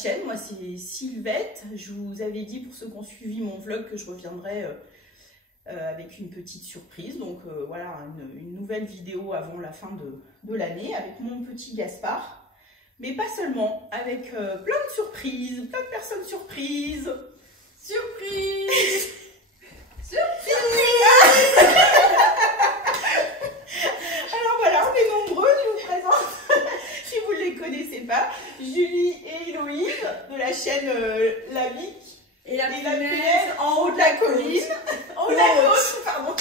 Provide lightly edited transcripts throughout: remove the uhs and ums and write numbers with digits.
chaîne. Moi c'est Sylvette. Je vous avais dit pour ceux qui ont suivi mon vlog que je reviendrai avec une petite surprise. Donc voilà, une nouvelle vidéo avant la fin de l'année avec mon petit Gaspard. Mais pas seulement, avec plein de surprises, plein de personnes surprises. Surprise. Alors voilà, on est nombreux, je vous présente, si vous ne les connaissez pas, Julie et Héloïse de la chaîne La Bic Et la punaise en haut de la colline. En haut de la colline, pardon.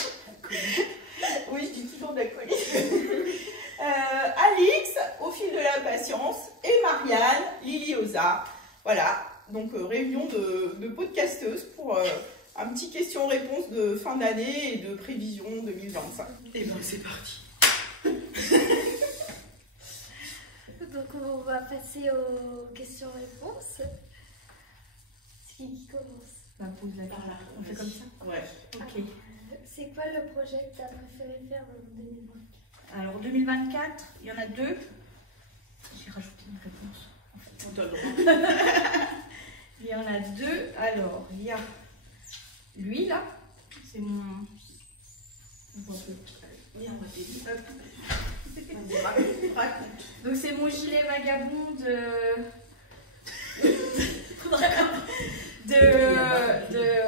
Oui, je dis toujours de la colline. Alix, au fil de la patience, et Marianne, Liliosa. Voilà, donc réunion de podcasteuses pour un petit question-réponse de fin d'année et de prévision 2025. Et bien c'est parti. Donc on va passer aux questions-réponses. C'est qui commence? Bah, pose la barre là. On fait comme ça? Ouais. Ok. C'est quoi le projet que tu as préféré faire en 2024? Alors 2024, il y en a deux. J'ai rajouté une réponse. En fait. On te le droit. Il y en a deux. Alors, il y a lui là. C'est mon. On voit peu. Viens, on va t'aider. Donc c'est mon gilet vagabond de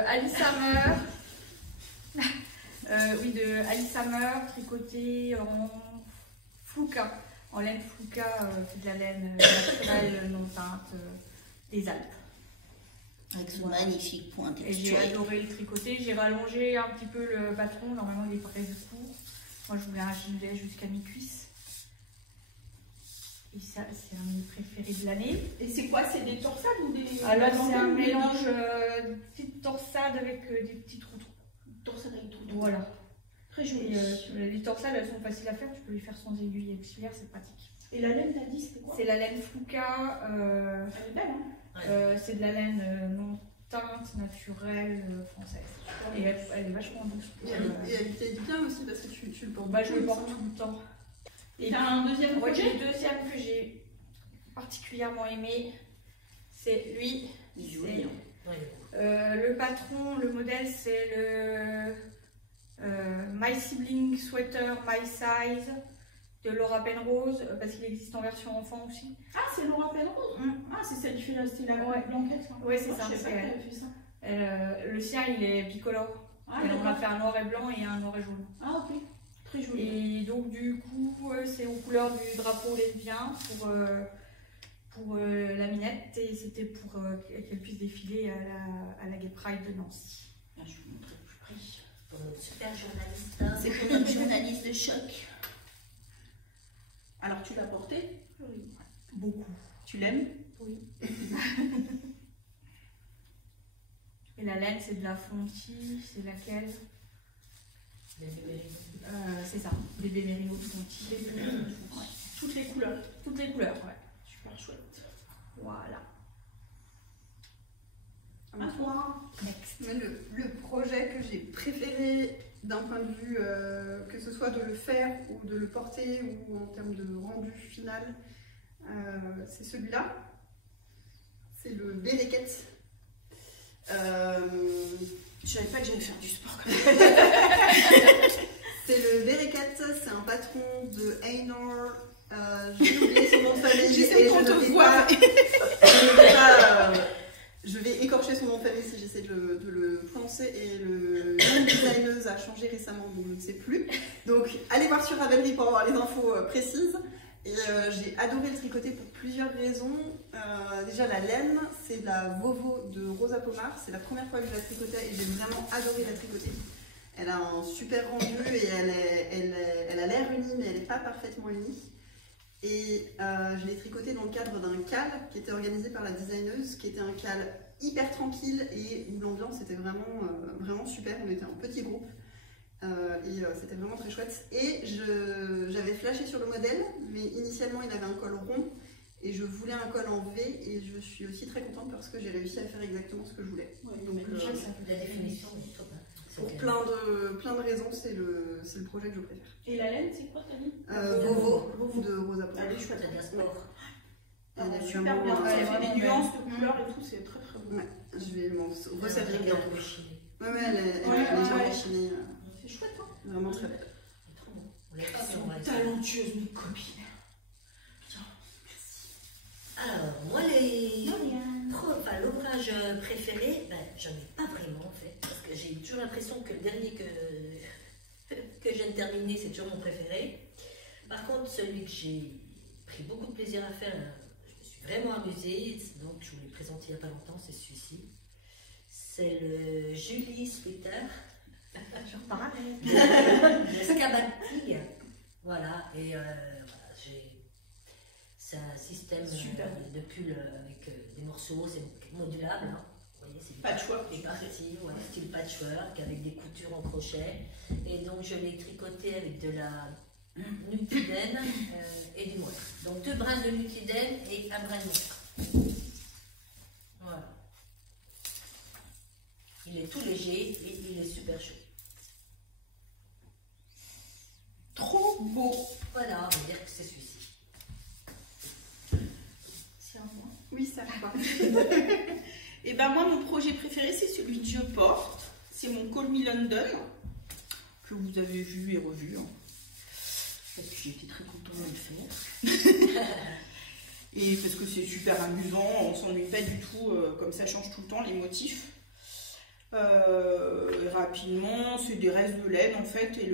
Alice Hammer. Oui, de Alice Hammer, tricoté en flouka, en laine flouka, c'est de la laine naturelle non teinte des Alpes. Avec son magnifique point Et j'ai texturé. adoré le tricoter, j'ai rallongé un petit peu le patron, normalement il est prévu court. Moi je voulais un gilet jusqu'à mi-cuisse. Et ça, c'est un de mes préférés de l'année. Et c'est quoi? C'est des torsades ou des... Alors c'est un mélange de petites torsades avec des petits trous. Torsades avec trous. Voilà. Très joli. Et les torsades, elles sont faciles à faire, tu peux les faire sans aiguille auxiliaire, c'est pratique. Et la laine, t'as dit, c'était quoi? C'est la laine flouka, Elle est belle, hein? c'est de la laine non teinte, naturelle, française. Et elle est vachement douce. Et elle t'aide bien aussi parce que tu le portes. Bah, je le porte tout le temps. Et t'as un deuxième Ouais, projet? le deuxième que j'ai particulièrement aimé, c'est lui. Il est joli, hein. Le patron, le modèle, c'est le My Sibling Sweater My Size de Laura Penrose, parce qu'il existe en version enfant aussi. Ah, c'est Laura Penrose. Ah, c'est celle qui fait la blanquette. Ouais, c'est ça. Je sais pas qu'elle a fait ça. Le sien, il est bicolore. Ah, Et on a d'accord. fait un noir et blanc et un noir et jaune. Ah, ok. Très joli. Et donc, du coup, c'est aux couleurs du drapeau lesbien pour la minette. Et c'était pour qu'elle puisse défiler à la Gay Pride de Nancy. Ah, je vais vous montrer plus près. Pour notre super journaliste. C'est pour notre journaliste de choc. Alors, tu l'as porté? Oui. Beaucoup. Tu l'aimes? Oui. Et la laine, c'est de la Fonty. C'est laquelle? C'est ça. Bébé Mérino de Fonty. Ouais. Toutes les couleurs. Toutes les couleurs, ouais. Super chouette. Voilà. À toi. Mais le projet que j'ai préféré d'un point de vue, que ce soit de le faire ou de le porter ou en termes de rendu final, c'est celui-là. C'est le Belleket. Je savais pas que j'allais faire du sport comme ça. C'est le Belleket, c'est un patron de Einor. J'ai oublié son nom de famille. J'essaie qu'on te voit. Je vais écorcher son nom de famille si j'essaie de le prononcer. Et le nom de designeuse a changé récemment, donc je ne sais plus. Donc allez voir sur Ravelry pour avoir les infos précises. Et j'ai adoré le tricoter pour plusieurs raisons. Déjà la laine, c'est de la Vovo de Rosa Pomar. C'est la première fois que je la tricotais et j'ai vraiment adoré la tricoter. Elle a un super rendu et elle a l'air unie mais elle n'est pas parfaitement unie. Et je l'ai tricoté dans le cadre d'un cal qui était organisé par la designeuse, qui était un cal hyper tranquille et où l'ambiance était vraiment super. On était en petit groupe. C'était vraiment très chouette. Et j'avais flashé sur le modèle, mais initialement il avait un col rond et je voulais un col en V et je suis aussi très contente parce que j'ai réussi à faire exactement ce que je voulais. Ouais, donc La définition est top. pour plein de raisons, c'est le projet que je préfère. Et la laine, c'est quoi, t'as dit? Vovo de Rosa Pomar. Elle est chouette. T'as de la sport. Elle est Elle est super vraiment- bien. elle Ça est fait vraiment des belle. nuances de couleurs et tout, c'est très très beau. Ouais, je vais m'en resservir Elle bientôt. est chinée. Ouais, elle est Ouais, légèrement ouais. chinée. C'est chouette, hein. Vraiment très belle. C'est trop bon. On l'a pas, Elles mais sont on va essayer. talentueuses, mes copines. Alors, moi, enfin, l'ouvrage préféré, ben, j'en ai pas vraiment en fait, parce que j'ai toujours l'impression que le dernier que je viens de terminer, c'est toujours mon préféré. Par contre, celui que j'ai pris beaucoup de plaisir à faire, je me suis vraiment amusée, donc je vous l'ai présenté il n'y a pas longtemps, c'est celui-ci. C'est le Julie Sweater J'en parlais. de Scabati. Voilà, et voilà, c'est un système Super. de pull avec des morceaux, c'est modulable. Hein. Vous voyez, c'est Patchwork. des parties, ouais, style patchwork, avec des coutures en crochet. Et donc je l'ai tricoté avec de la nutidène et du moire. Donc 2 brins de nutidène et 1 brin de moire. Voilà. Il est tout léger et il est super chaud. Trop beau. Voilà, on va dire que c'est celui-ci. C'est un moi. Oui, ça va. Et ben moi, mon projet préféré, c'est celui que je porte. C'est mon Call Me London, que vous avez vu et revu. Hein. Parce que j'ai été très contente de le faire. Et parce que c'est super amusant, on s'ennuie pas du tout, comme ça change tout le temps les motifs. Rapidement, c'est des restes de laine en fait, et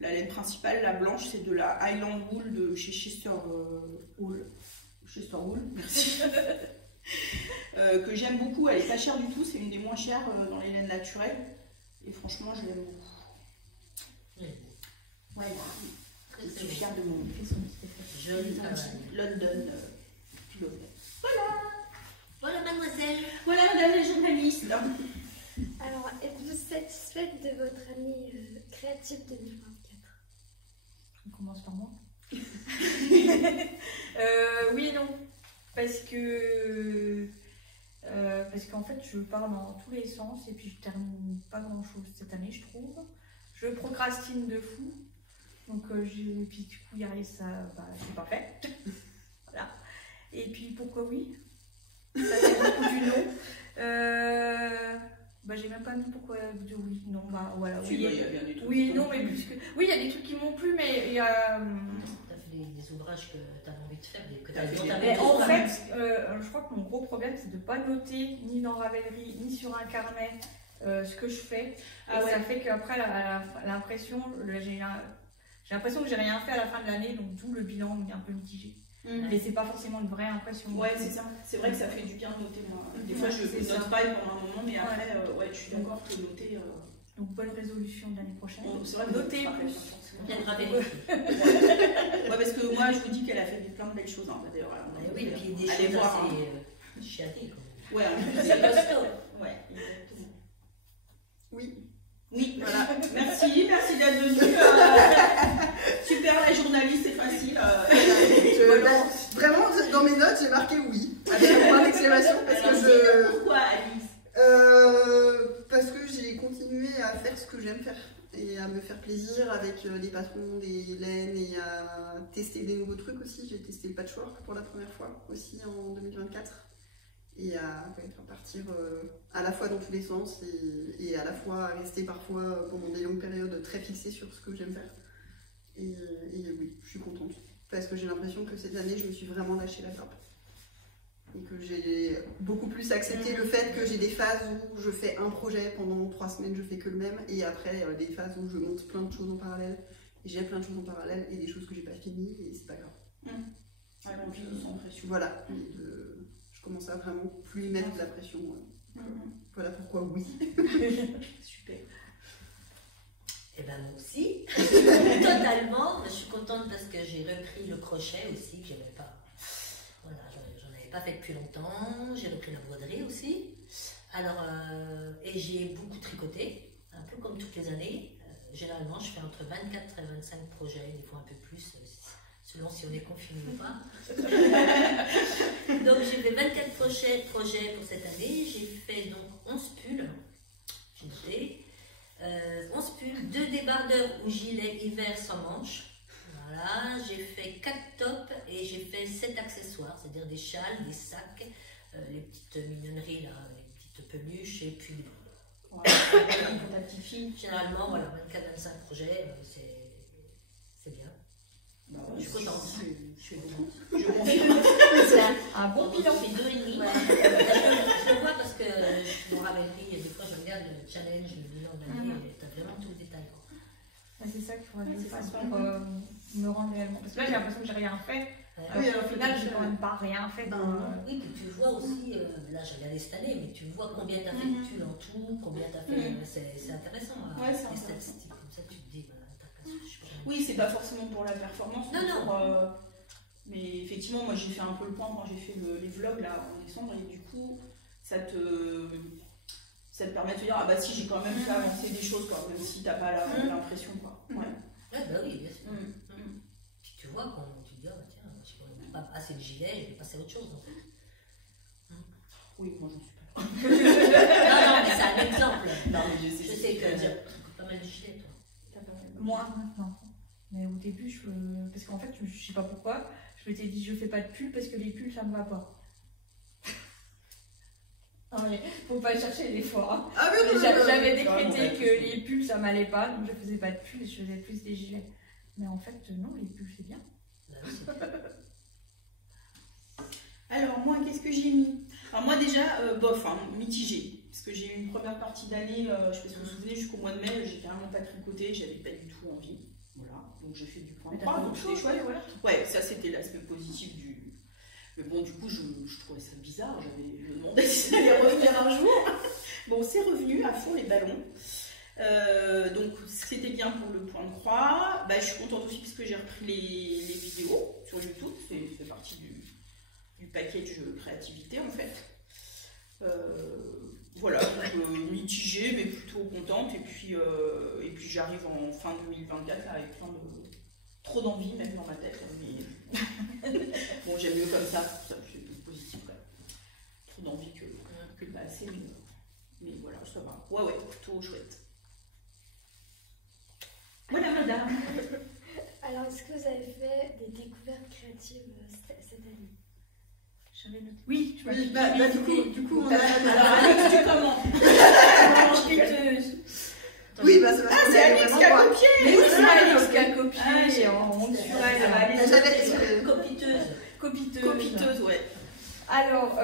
la laine principale, la blanche, c'est de la Highland Wool de chez Chester Wool. Chester Wool, merci. Que j'aime beaucoup, elle est pas chère du tout, c'est une des moins chères dans les laines naturelles. Et franchement, je l'aime beaucoup. Voilà, Très, je très suis bon. fière de mon Joli travail. London pilote. Voilà, mademoiselle. Voilà, madame la journaliste. Alors, êtes-vous satisfaite de votre année créative 2024? On commence par moi. Oui et non. Parce qu'en fait, je pars dans tous les sens et puis je termine pas grand chose cette année, je trouve. Je procrastine de fou. Donc, puis du coup, ça, c'est pas fait. Voilà. Et puis, pourquoi oui? Ça fait beaucoup du non. J'ai même pas mis pourquoi du oui, non, voilà. Si, Oui, bah, il y a bien des trucs. oui, non, mais plus que. Oui, il y a des trucs qui m'ont plu, mais il y a. Tu as fait des ouvrages que tu avais envie de faire, que T'as fait dont des- t'avais Mais en besoin. fait, je crois que mon gros problème, c'est de ne pas noter ni dans Ravelry, ni sur un carnet ce que je fais. Ah Et ouais. ça fait qu'après, l'impression, j'ai l'impression que j'ai rien fait à la fin de l'année, donc d'où le bilan est un peu mitigé. Mais c'est pas forcément une vraie impression. Ouais, c'est ça. C'est vrai que ça fait du bien de noter. Moi. Des fois, je c'est note ça. pas pendant un moment, mais après, ouais, je suis d'accord que noter. Donc bonne résolution de l'année prochaine. C'est vrai que Noter noter plus. Bien Ravelry. Ouais, parce que moi, je vous dis qu'elle a fait plein de belles choses. Hein, d'ailleurs, Oui, puis des allez choses voir. assez Hein. chiadées. Ouais, en plus, C'est costaud. ouais, exactement. Oui. Oui, voilà. Merci d'être venue. Super, la journaliste, c'est facile. Vraiment, dans mes notes, j'ai marqué oui. Avec un point d'exclamation parce Alors, que dis-nous pourquoi, Alice? parce que j'ai continué à faire ce que j'aime faire et à me faire plaisir avec des patrons, des laines et à tester des nouveaux trucs aussi. J'ai testé le patchwork pour la première fois aussi en 2024 et à partir à la fois dans tous les sens et à la fois à rester parfois pendant des longues périodes très fixée sur ce que j'aime faire. Et oui, je suis contente parce que j'ai l'impression que cette année je me suis vraiment lâché la grappe. Et que j'ai beaucoup plus accepté le fait que j'ai des phases où je fais un projet pendant 3 semaines, je fais que le même, et après des phases où je monte plein de choses en parallèle, et j'ai plein de choses en parallèle, et des choses que j'ai pas finies, et c'est pas grave. On vit sans pression. Voilà, je commence à vraiment plus y mettre de la pression. Voilà pourquoi oui. Super. Et ben moi aussi, totalement. Je suis contente parce que j'ai repris le crochet aussi, que j'avais pas. Voilà, j'en avais pas fait depuis longtemps. J'ai repris la broderie aussi. Alors, et j'ai beaucoup tricoté, un peu comme toutes les années. Généralement, je fais entre 24 et 25 projets, des fois un peu plus, selon si on est confiné ou pas. Donc, j'ai fait 24 projets pour cette année. J'ai fait donc 11 pulls. J'ai noté. 11 pulls, 2 débardeurs ou gilets hiver sans manches. Voilà, j'ai fait 4 tops et j'ai j'ai fait 7 accessoires, c'est-à-dire des châles, des sacs, les petites mignonneries, là, les petites peluches, et puis des boules. Voilà, pour ta petite fille. Généralement, voilà, 24-25 projets, c'est bien. Bah, Je suis contente. Je confirme. C'est un bon bilan. On fait 2,5. Je le vois parce que mon Ravelry, des fois je regarde le challenge, le bilan de l'année, et t'as vraiment tout le détail. C'est ça qu'il faudrait que je c'est fasse ça. pour me rendre réellement. Parce que là, j'ai l'impression que j'ai rien fait. Oui, Alors, au final, j'ai quand même pas rien fait. Oui, puis tu vois aussi, là j'ai regardé cette année, mais tu vois combien tu as fait de tuiles en tout, combien tu as fait. C'est intéressant, Ouais, c'est les intéressant. statistiques. Comme ça, tu te dis, voilà, Oui, c'est pas forcément pour la performance. Non, mais non. pour, mais effectivement, moi j'ai fait un peu le point quand j'ai fait les vlogs là en décembre et du coup, ça te permet de te dire ah bah si j'ai quand même fait avancer des choses quoi, même si t'as pas l'impression quoi. Ouais. Ouais, bah oui, bien sûr. Mm. Puis tu vois, quand tu te dis, oh, tiens, je n'ai pas passé le gilet, je vais passer à autre chose en fait. Oui, moi j'en suis pas. Non, mais c'est un exemple. Non, mais Je sais que tu coupes pas mal de gilets, toi. Moi, maintenant. Mais au début, parce qu'en fait, je sais pas pourquoi, je m'étais dit je fais pas de pull parce que les pulls ça me va pas. Non mais faut pas chercher des fois. Hein. Ah oui, non, J'avais non, décrété non, que les pulls ça m'allait pas, donc je faisais pas de pulls, je faisais plus des gilets. Mais en fait, non, les pulls c'est bien. Bah oui, c'est bien. Alors moi, qu'est-ce que j'ai mis? Alors moi déjà, bof, hein, mitigé. Parce que j'ai eu une première partie d'année, je sais pas si vous vous souvenez, jusqu'au mois de mai, j'ai carrément pas tricoté, j'avais pas du tout envie. Voilà, donc j'ai fait du point Mais de t'as croix, fait donc autre c'était chose, chouette. voilà. Ouais, ça c'était l'aspect positif du... Mais bon, du coup, je trouvais ça bizarre, je me demandais si ça allait revenir un jour. Bon, c'est revenu à fond les ballons. Donc c'était bien pour le point de croix. Bah, je suis contente aussi parce que j'ai repris les vidéos sur YouTube, c'est partie du package créativité en fait. Voilà, donc mitigée mais plutôt contente et puis j'arrive en fin 2024 là, avec plein de trop d'envie même dans ma tête mais bon j'aime mieux comme ça c'est plus positif quand même. Trop d'envie que pas assez mais voilà ça va ouais plutôt chouette. Voilà madame. Alors, est-ce que vous avez fait des découvertes créatives cette année? J'avais noté. Oui, tu m'as Oui, dit. bah, du coup, on a. Alors Alex tu commences. Oui, bah, C'est Alex qui a copié. Mais oui, c'est Alex qui a copié. Ah, j'ai en honte sur Ah, elle. j'avais- Copiteuse. Copiteuse. Copiteuse, ouais. Alors,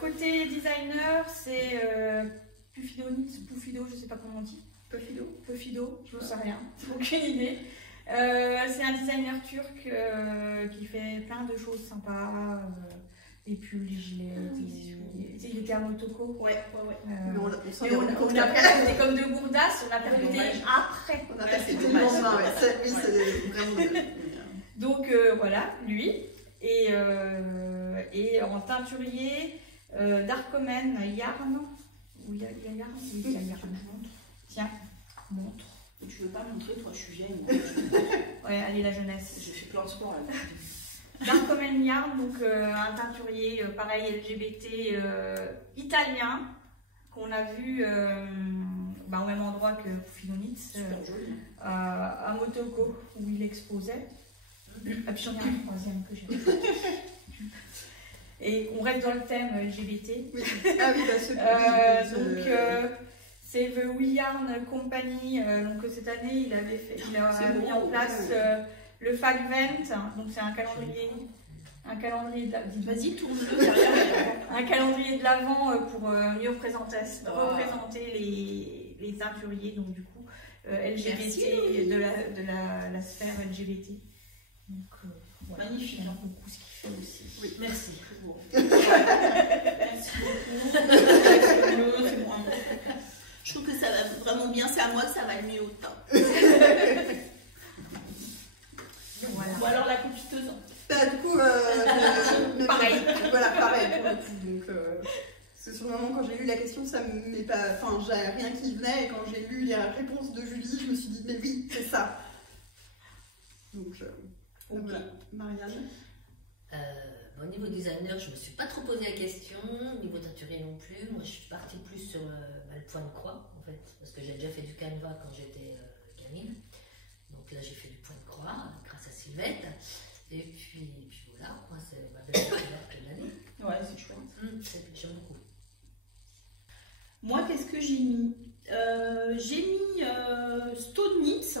côté designer, c'est Pufido, je sais pas comment on dit. Pufido, je ne sais rien, aucune idée. C'est un designer turc qui fait plein de choses sympas. Des pulls, des gilets, il était à Motoko. Ouais. Mais on s'en Et est on rendu compte a après. percuté comme deux gourdasses, on a percuté dommage. après. On a Ouais, passé c'est tout le dommage. lendemain, ouais. Oui, c'est vraiment. Donc voilà, lui. Et en teinturier, Darkomen Yarn. Où il y a Yarn? Oui, il y a Yarn. Tiens, montre. Tu veux pas montrer, toi, je suis vieille. Ouais, allez, la jeunesse. J'ai fait plein de sport là. Darkomen Yarn, donc un teinturier pareil LGBT italien qu'on a vu au même endroit que Finonitz Super joli. à Motoko où il exposait. Ah, puis j'en ai un troisième que j'ai fait. Et on reste dans le thème LGBT. Oui. Ah oui, bah, C'est The We Yarn Company. Donc cette année, il a C'est mis beau, en place ouais. le Fagvent. Donc c'est un calendrier de la... Vas-y, tourne-le derrière. Un calendrier de l'Avent pour mieux représenter les teinturiers, donc du coup LGBT, Merci. de la sphère LGBT. Donc, voilà, Magnifique. j'aime beaucoup ce qu'il fait aussi. Oui, Merci. Merci beaucoup. C'est moi. Je trouve que ça va vraiment bien, c'est à moi que ça va le mieux autant. Voilà. Ou alors la copiteuse. Bah, du coup, Pareil. Voilà, pareil pour le coup. Donc, parce que sur le moment, quand j'ai lu la question, ça m'est pas. Enfin, j'avais rien qui venait. Et quand j'ai lu les réponses de Julie, je me suis dit, mais oui, c'est ça. Donc, Ok. voilà. Marianne. Au niveau designer, je ne me suis pas trop posé la question. Au niveau teinturier non plus. Moi, je suis partie plus sur le point de croix, en fait. Parce que j'ai déjà fait du canevas quand j'étais gamine. Donc là, j'ai fait du point de croix grâce à Sylvette. Et puis voilà. j'ai mis Stone Knits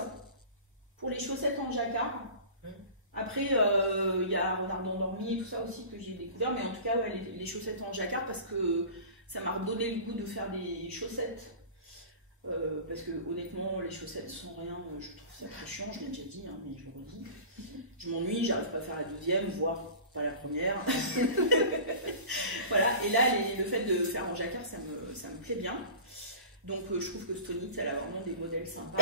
pour les chaussettes en jacquard. Après, il y a Renard endormi et tout ça aussi que j'ai découvert, mais en tout cas, ouais, les chaussettes en jacquard parce que ça m'a redonné le goût de faire des chaussettes. Parce que honnêtement, les chaussettes sans rien, je trouve ça très chiant, je l'ai déjà dit, hein, mais je le redis. Je m'ennuie, j'arrive pas à faire la deuxième, voire pas la première. Voilà, et là, le fait de faire en jacquard, ça me plaît bien. Donc je trouve que Stone Knits, elle a vraiment des modèles sympas.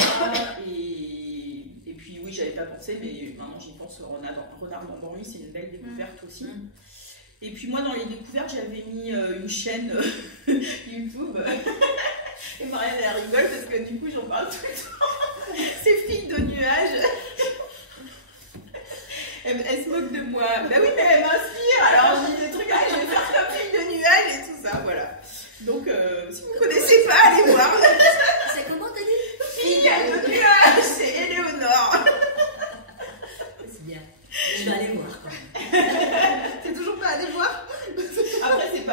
Et puis oui, j'avais pas pensé, mais maintenant j'y pense, Renard endormi, c'est une belle découverte aussi. Et puis moi, dans les découvertes, j'avais mis une chaîne YouTube. Et Marianne, elle rigole parce que du coup, j'en parle tout le temps. Ces filles de nuages. Elle se moque de moi. Bah oui, mais elle m'inspire. Alors, je dis des trucs, je vais faire comme fille de nuages et tout ça, voilà. Donc, si vous ne connaissez pas, allez voir. C'est comment t'as dit? Fille de nuages, c'est Éléonore. C'est bien. Je vais aller voir quand même. T'es toujours pas allé voir? Après, c'est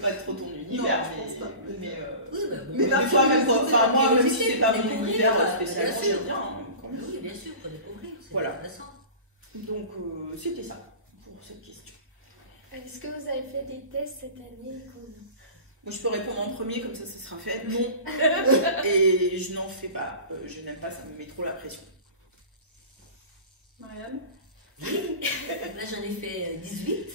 pas trop ton univers, non, je pense pas. Oui, bah, bon. Mais des fois, même moi, même si c'est pas mon découvrir, univers spécialement, bien sûr. j'aime bien. Hein, quand même. Oui, bien sûr, faut découvrir. C'est Voilà. intéressant. Donc, c'était ça pour cette question. Est-ce que vous avez fait des tests cette année? Moi, je peux répondre en premier, comme ça sera fait. Non. Et je n'en fais pas. Je n'aime pas, ça me met trop la pression. Marianne? Oui. Là, j'en ai fait 18.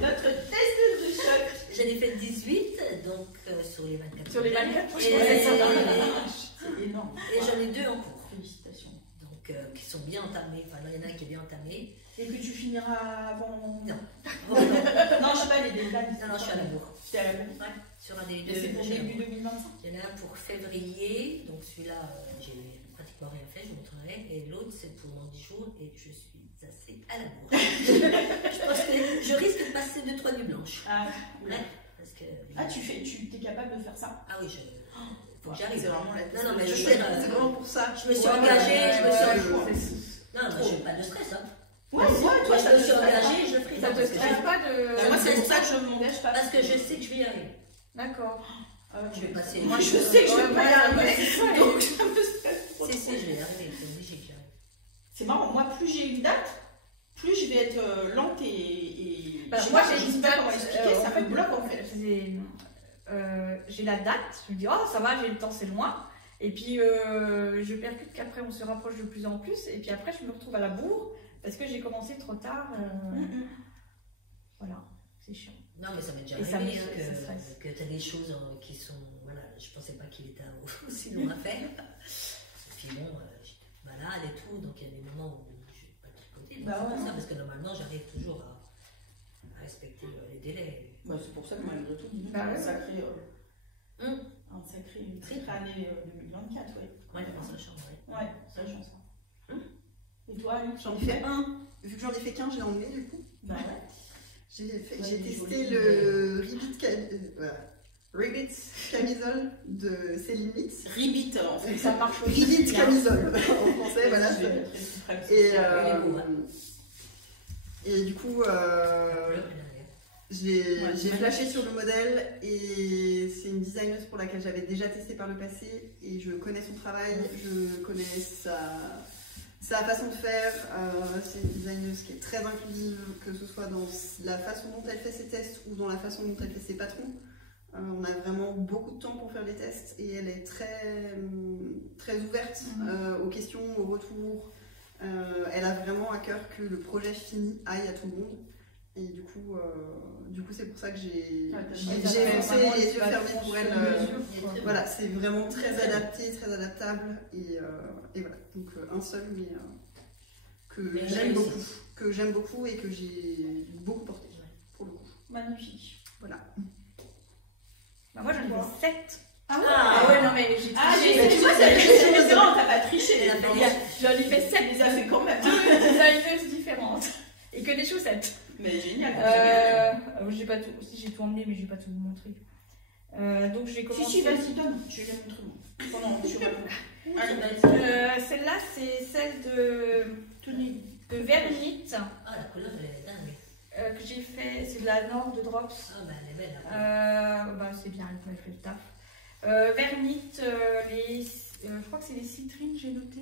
Notre testeuse de choc. J'en ai fait 18, donc sur les 24. Sur les 24, Et, C'est énorme. et j'en ai 2 en cours. Félicitations. Donc, qui sont bien entamés. Enfin, il y en a un qui est bien entamé. Et que tu finiras avant. Non. Oh, non. Non, je sais pas, les deadlines. Non, je suis à la bourre. Tu es à la bourre. Ouais, sur un des Et deux. c'est pour je suis à la début bourre. 2025. Il y en a un pour février, donc celui-là, j'ai pratiquement rien fait, je vous montrerai. Et l'autre, c'est pour dans 10 jours, et je suis assez à la bourre. Je pense que je risque de passer 2-3 nuits blanches. Ah, Ouais, parce que. ah tu es capable de faire ça? Ah oui, faut que j'arrive. C'est vraiment la Non, non, mais je C'est sais. vraiment pour ça. Je me suis Ouais, engagée, je me suis ouais, Non, moi, j'ai pas de stress, hein. Ouais, Moi, toi, je ça me te suis stresse engagée, je le ferai. Ça Non, te parce que stresse je- pas de. Moi, c'est pour ça que je ne m'engage pas. Parce que je sais que je vais y arriver. D'accord. Je vais passer. Moi, je sais que je vais pas y arriver. Donc, ça me stresse trop. Si, je vais y arriver, c'est obligé que j'y arrive. C'est marrant, moi, plus j'ai une date, plus je vais être lente et... Bah, je sais moi, pas, j'ai je une sais pas date. comment expliquer, ça me bloque en fait. J'ai la date, je me dis, oh ça va, j'ai le temps, c'est loin. Et puis je percute qu'après on se rapproche de plus en plus. Et puis après, je me retrouve à la bourre parce que j'ai commencé trop tard. Voilà, c'est chiant. Non, mais ça m'est déjà Et ça arrivé me- ça stresse. que tu as des choses qui sont. Voilà, je pensais pas qu'il était aussi long à faire. Et puis bon, j'étais malade et tout, donc il y a des moments où je n'ai pas tricoté. Donc Bah c'est ouais. pour ça, parce que normalement, j'arrive toujours à respecter les délais. Bah, c'est pour ça que malgré tout, Bah ouais. un sacré, Hum. une sacrée année 2024, ouais. Ouais, dans sa chambre, ouais. Ouais, ça j'en sens. Et toi, Luc, J'en ai fait un. Vu que j'en ai fait qu'un, j'ai emmené du coup. Bah ouais. J'ai Ouais, testé joli. le Ribbit camisole de Céline Litz. Ribbit, en fait, ça marche aussi. Ribbit bien. camisole en français, voilà. Je vais mettre exprès, parce que Et, c'est- et du coup, Le j'ai Ouais, flashé sur le modèle et c'est une designeuse pour laquelle j'avais déjà testé par le passé et je connais son travail, je connais sa façon de faire. C'est une designeuse qui est très inclusive, que ce soit dans la façon dont elle fait ses tests ou dans la façon dont elle fait ses patrons. On a vraiment beaucoup de temps pour faire les tests et elle est très ouverte aux questions, aux retours. Elle a vraiment à cœur que le projet fini aille à tout le monde. Et du coup c'est pour ça que j'ai foncé les yeux fermés pour elle. Voilà, c'est vraiment très adapté, très adaptable. Et voilà, donc un seul, mais que Mais j'aime réussi. beaucoup. Que j'aime beaucoup et que j'ai beaucoup porté, pour le coup. Magnifique. Voilà. Bah, moi j'en ai fait 7. Ah ouais, non mais j'ai Ah, triché. j'ai fait, tu vois, c'est différent, t'as pas triché. Elle a fait J'en ai fait 7 Elle les a fait quand même. designeuses différentes. Et que des chaussettes. Mais génial. J'ai pas tout, si j'ai tout emmené, mais j'ai pas tout montré. Donc j'ai commencé. Si, vas-y, donne. Je vais montrer moi. Pendant que tu réponds. Celle-là, c'est celle de Vernit Ah, la couleur, elle est dingue. que j'ai fait. C'est de la Nord de Drops. Ah, bah, elle est belle. Là. Bah, c'est bien, elle m'a fait le taf. Vernite, je crois que c'est les citrines, j'ai noté.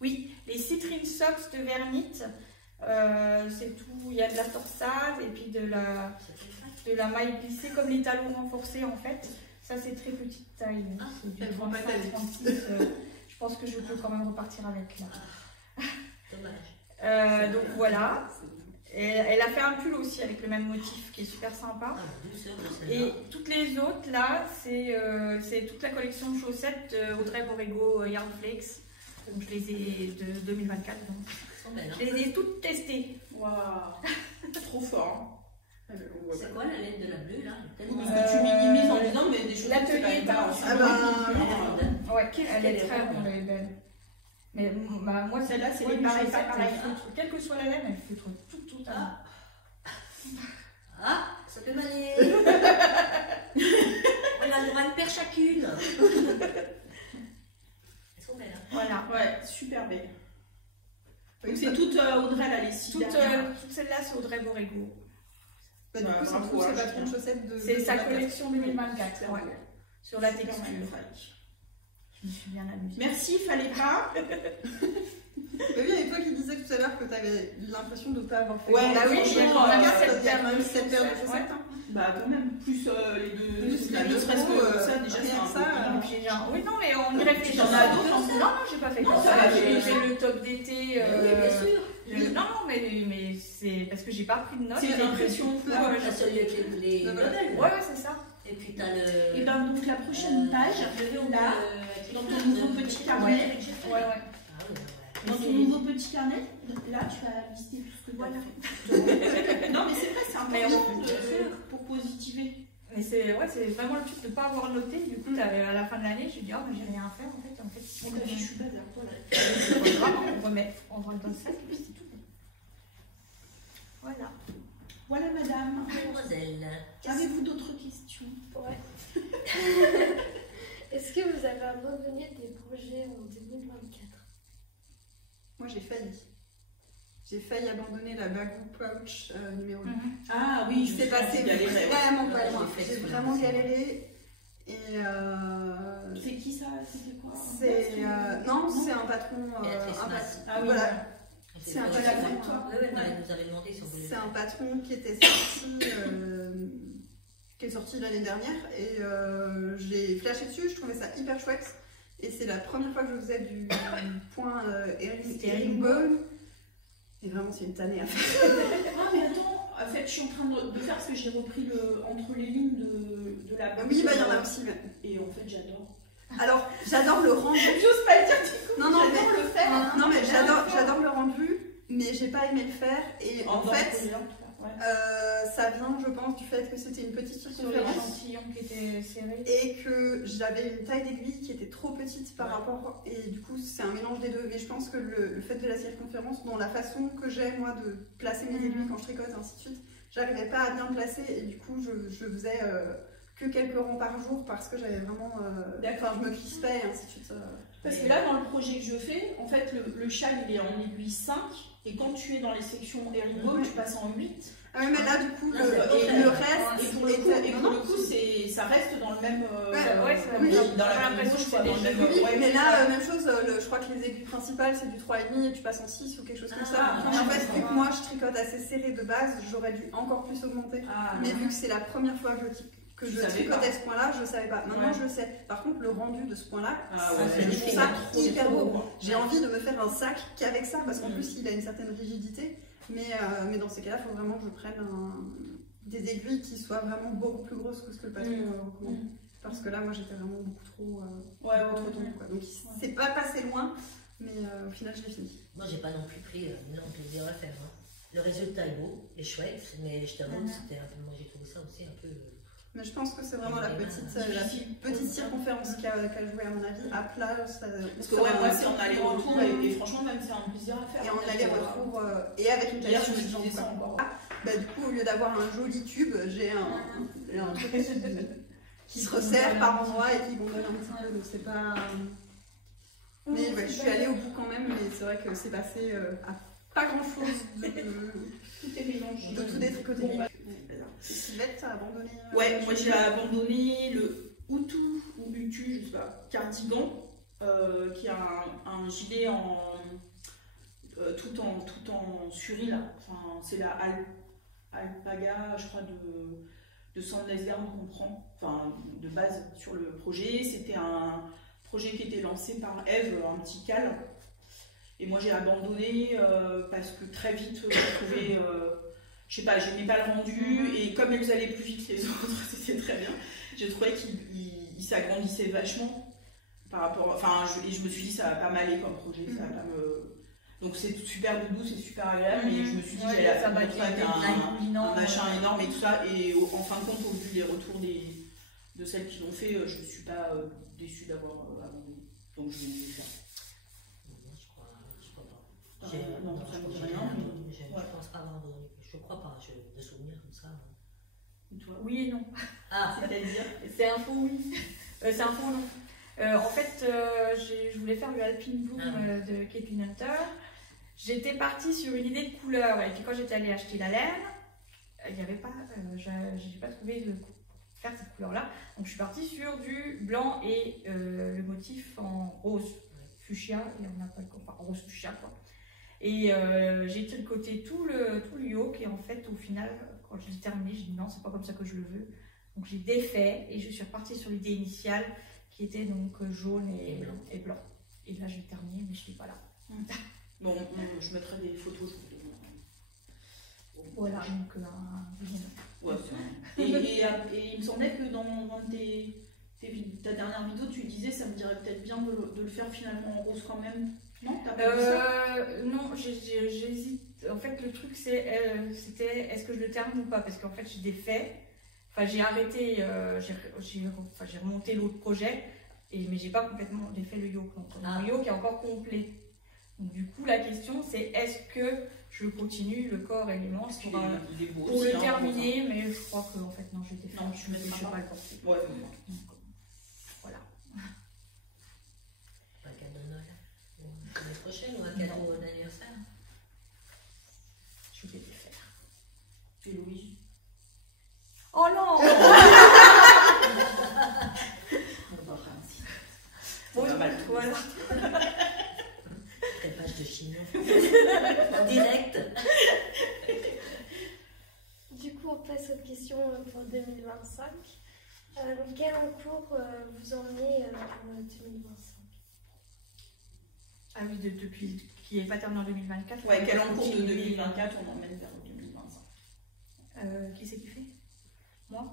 Oui, les citrines socks de Vernite. C'est tout. Il y a de la torsade et puis de la maille plissée comme les talons renforcés en fait. Ça c'est très petite taille. C'est du 35-36. Je pense que je peux quand même repartir avec là. Dommage. Donc voilà. Et elle a fait un pull aussi avec le même motif qui est super sympa. Et toutes les autres là, c'est toute la collection de chaussettes Audrey Borrego Yarn Flakes. Donc je les ai de 2024. Donc. Je les ai toutes testées. Waouh, trop fort. C'est quoi la laine de la bleue là? Parce que tu minimises en disant mais des choses l'atelier pas teint. Ah bah, ouais, elle est très bonne, elle est belle. Mais bah, moi celle-là c'est les pareil, chaussettes, pareil. elle filtre. Quelle que soit la laine, elle filtre tout à l'heure. Ah, ça peut manier. On a le droit de paire chacune. Elles sont belles. Hein. Voilà. Ouais, super belle. Donc c'est toute Audrey là, les 6 Toutes dernières. celles-là, c'est Audrey Borrego. bah, du coup, c'est bravo, tous ces hein, patrons de chaussettes de. C'est sa 2024. collection 2024. Ouais. Sur la Super texture. magnifique. Je me suis bien amusée. Merci, fallait pas. Mais oui, et toi qui disais tout à l'heure que tu avais l'impression de ne pas avoir fait. Ouais, bah oui, franchement, il y a quand même il y a quand même cette paire de chaussettes, chaussettes. hein. Bah quand même, plus les deux, Plus la les ne serait-ce deux, que ça, déjà rien c'est un que ça, peu Et puis, genre, oui, non, mais on y réfléchit. T'en as d'autres, Non, non, j'ai pas fait Non, comme ça ça. va, J'ai j'ai- le top d'été. Oui, bien sûr. Non, mais c'est parce que j'ai pas pris de notes. C'est une impression. Ouais, Ah, ouais, T'as celui avec les modèles. ouais, c'est ça. Et puis t'as le. Et ben donc la prochaine page, là, dans ton nouveau petit carnet, Ouais, ouais. Ah oui, ouais. dans ton nouveau petit carnet, là tu vas lister tout ce que tu as fait. Non mais c'est vrai, c'est important pour positiver. Mais c'est vraiment le truc de ne pas avoir noté. Du coup, à la fin de l'année, j'ai dit, oh, mais j'ai rien à faire en fait. On a fichu bazar, voilà. C'est pas grave, on remet dans le sac et puis c'est tout. Voilà. Voilà madame. Mademoiselle. Avez-vous d'autres questions? Ouais. Est-ce que vous avez abandonné des projets en 2024? Moi, j'ai failli. J'ai failli abandonner la Bagou Pouch numéro 2. Ah oui, C'est passé vraiment pas loin. J'ai fait J'ai celui-là vraiment aussi. galéré. Et C'est qui ça? C'était quoi? c'est. Non, c'est un patron. Béatrice un Masse. Ah oui, voilà. C'est un Tu patron. l'as fait, toi? Oui, elle nous avait demandé si on voulait. C'est un patron qui était sorti. Qui est sorti l'année dernière. Et j'ai flashé dessus. Je trouvais ça hyper chouette. Et c'est la première fois que je faisais du point herringbone. Et vraiment, c'est une tannée à faire. Ah mais attends, en fait je suis en train de faire parce que j'ai repris entre les lignes de la Oui, bah il y en a aussi. Mais... Et en fait j'adore. Alors, j'adore le rendu. J'ose pas le dire du coup. Non, non, J'adore mais, le faire. non, mais j'adore le rendu, mais j'ai pas aimé le faire. Et en fait, ça vient, je pense, du fait que c'était une petite Sur circonférence l'échantillon qui était serré. et que j'avais une taille d'aiguille qui était trop petite par rapport. Et du coup, c'est un mélange des deux. Mais je pense que le fait de la circonférence, dans la façon que j'ai, moi, de placer mes aiguilles quand je tricote, ainsi de suite, j'arrivais pas à bien placer. Et du coup, je faisais que quelques rangs par jour parce que j'avais vraiment. Enfin, je me crispais et ainsi de suite. Parce que là, dans le projet que je fais, en fait, le châle il est en aiguille 5, et quand tu es dans les sections herringbone, tu passes en 8. Ah oui, mais là, du coup, Là, le reste. Et pour le coup, ça reste dans le même. oui, dans la même l'impression couche, que quoi, c'est dans le des même. Oui, ouais, mais c'est là, ça. même chose, je crois que les aiguilles principales c'est du 3,5 et tu passes en 6 ou quelque chose comme ça. Ah, Et en fait, vu que moi je tricote assez serré de base, j'aurais dû encore plus augmenter. Ah, Mais vu que c'est la première fois que Tu je savais tricotais pas. ce point-là, je savais pas. Maintenant Ouais. je le sais. Par contre, le rendu de ce point-là, Ah ça ouais, fait je trouve ça trop hyper beau. quoi. J'ai envie de me faire un sac qu'avec ça parce qu'en Mm. plus il a une certaine rigidité. Mais dans ces cas-là, il faut vraiment que je prenne des aiguilles qui soient vraiment beaucoup plus grosses que ce que le patron recommande. Parce que là, moi j'étais vraiment beaucoup trop tendue, quoi. Donc c'est pas passé loin, mais au final je l'ai fini. Moi, j'ai pas non plus pris énorme plaisir à le faire. Hein. Le résultat est beau et chouette, mais je t'avoue que c'était un peu. Moi, j'ai trouvé ça aussi un peu. Mais je pense que c'est vraiment la petite circonférence qui a joué à mon avis. À plat, ça. Parce que ouais, moi c'est en aller-retour et franchement, même c'est un plaisir à faire. Et en aller-retour et avec une Hier, taille je me de disais ça jambe. encore. Bah, du coup, au lieu d'avoir un joli tube, j'ai un truc qui se resserre par endroits et qui gonfle un petit peu. Donc c'est pas. Mais ouais, je suis allée au bout quand même, mais c'est vrai que c'est passé à pas grand chose Tout est mélangé. de tout détricoter. Bon, bah, Et Sylvette, t'as abandonné ouais, moi j'ai abandonné Utu ou Utu, je sais pas, cardigan, qui a un gilet tout en suril. Enfin, c'est la alpaga, je crois, de Sandnesgaard qu'on prend, enfin de base sur le projet. C'était un projet qui était lancé par Eve, un petit cal. Et moi j'ai abandonné parce que très vite j'ai trouvé, je sais pas, j'aimais pas le rendu. Et comme elles allaient plus vite les autres, c'était très bien. J'ai trouvé qu'il s'agrandissait vachement par rapport. Enfin, et je me suis dit ça va pas m'aller comme projet, ça va pas me. Donc c'est super doudou, c'est super agréable, mais je me suis dit j'allais faire un machin énorme et tout ça. Et en fin de compte, au vu des retours de celles qui l'ont fait, je ne suis pas déçue d'avoir abandonné. Donc je vais le faire. Je crois pas. Non, ça me dit rien. Je pense pas avoir abandonné. Je crois pas, j'ai de souvenirs comme ça. Et toi? Oui et non. Ah, c'est-à-dire? C'est un faux oui. C'est un faux non. En fait, je voulais faire le Alpine Bloom de Caitlin Hunter. J'étais partie sur une idée de couleur. Et puis quand j'étais allée acheter la laine, il n'y avait pas, j'ai pas trouvé de faire cette couleur-là. Donc je suis partie sur du blanc et le motif en rose fuchsia. Et on n'a pas enfin, rose fuchsia quoi. Et j'ai tricoté tout le yoke. Et en fait, au final, quand je l'ai terminé, j'ai dit non, c'est pas comme ça que je le veux. Donc j'ai défait et je suis repartie sur l'idée initiale qui était donc jaune et blanc. Et là, j'ai terminé, mais je suis pas là. Bon, je mettrai des photos. Voilà, donc ouais, et il me semblait que dans ta dernière vidéo, tu disais ça me dirait peut-être bien de le faire finalement en rose quand même. Non, t'as pas vu ça? Non, j'hésite. En fait, le truc c'était est-ce que je le termine ou pas? Parce qu'en fait, j'ai défait. Enfin, j'ai arrêté, j'ai remonté l'autre projet, mais j'ai pas complètement défait le yoke. Donc, le yoke est encore complet. Donc, du coup, la question, c'est est-ce que je continue le corps et les manches pour le terminer, mais je crois que en fait, non, j'ai défait. Non, je ne sais pas le porter. Ouais, donc, voilà. Un cadeau de Noël l'année prochaine ou un cadeau d'anniversaire? Je vais les faire. Et Louise? Oh non! Voilà. Crépage de chignon. Direct. Du coup, on passe aux questions pour 2025. Quel encours vous emmenez pour 2025? Ah oui, depuis qui n'est pas terminé en 2024. Ouais, quel encours de 2024 on emmène vers 2025? Qui c'est qui fait? Moi?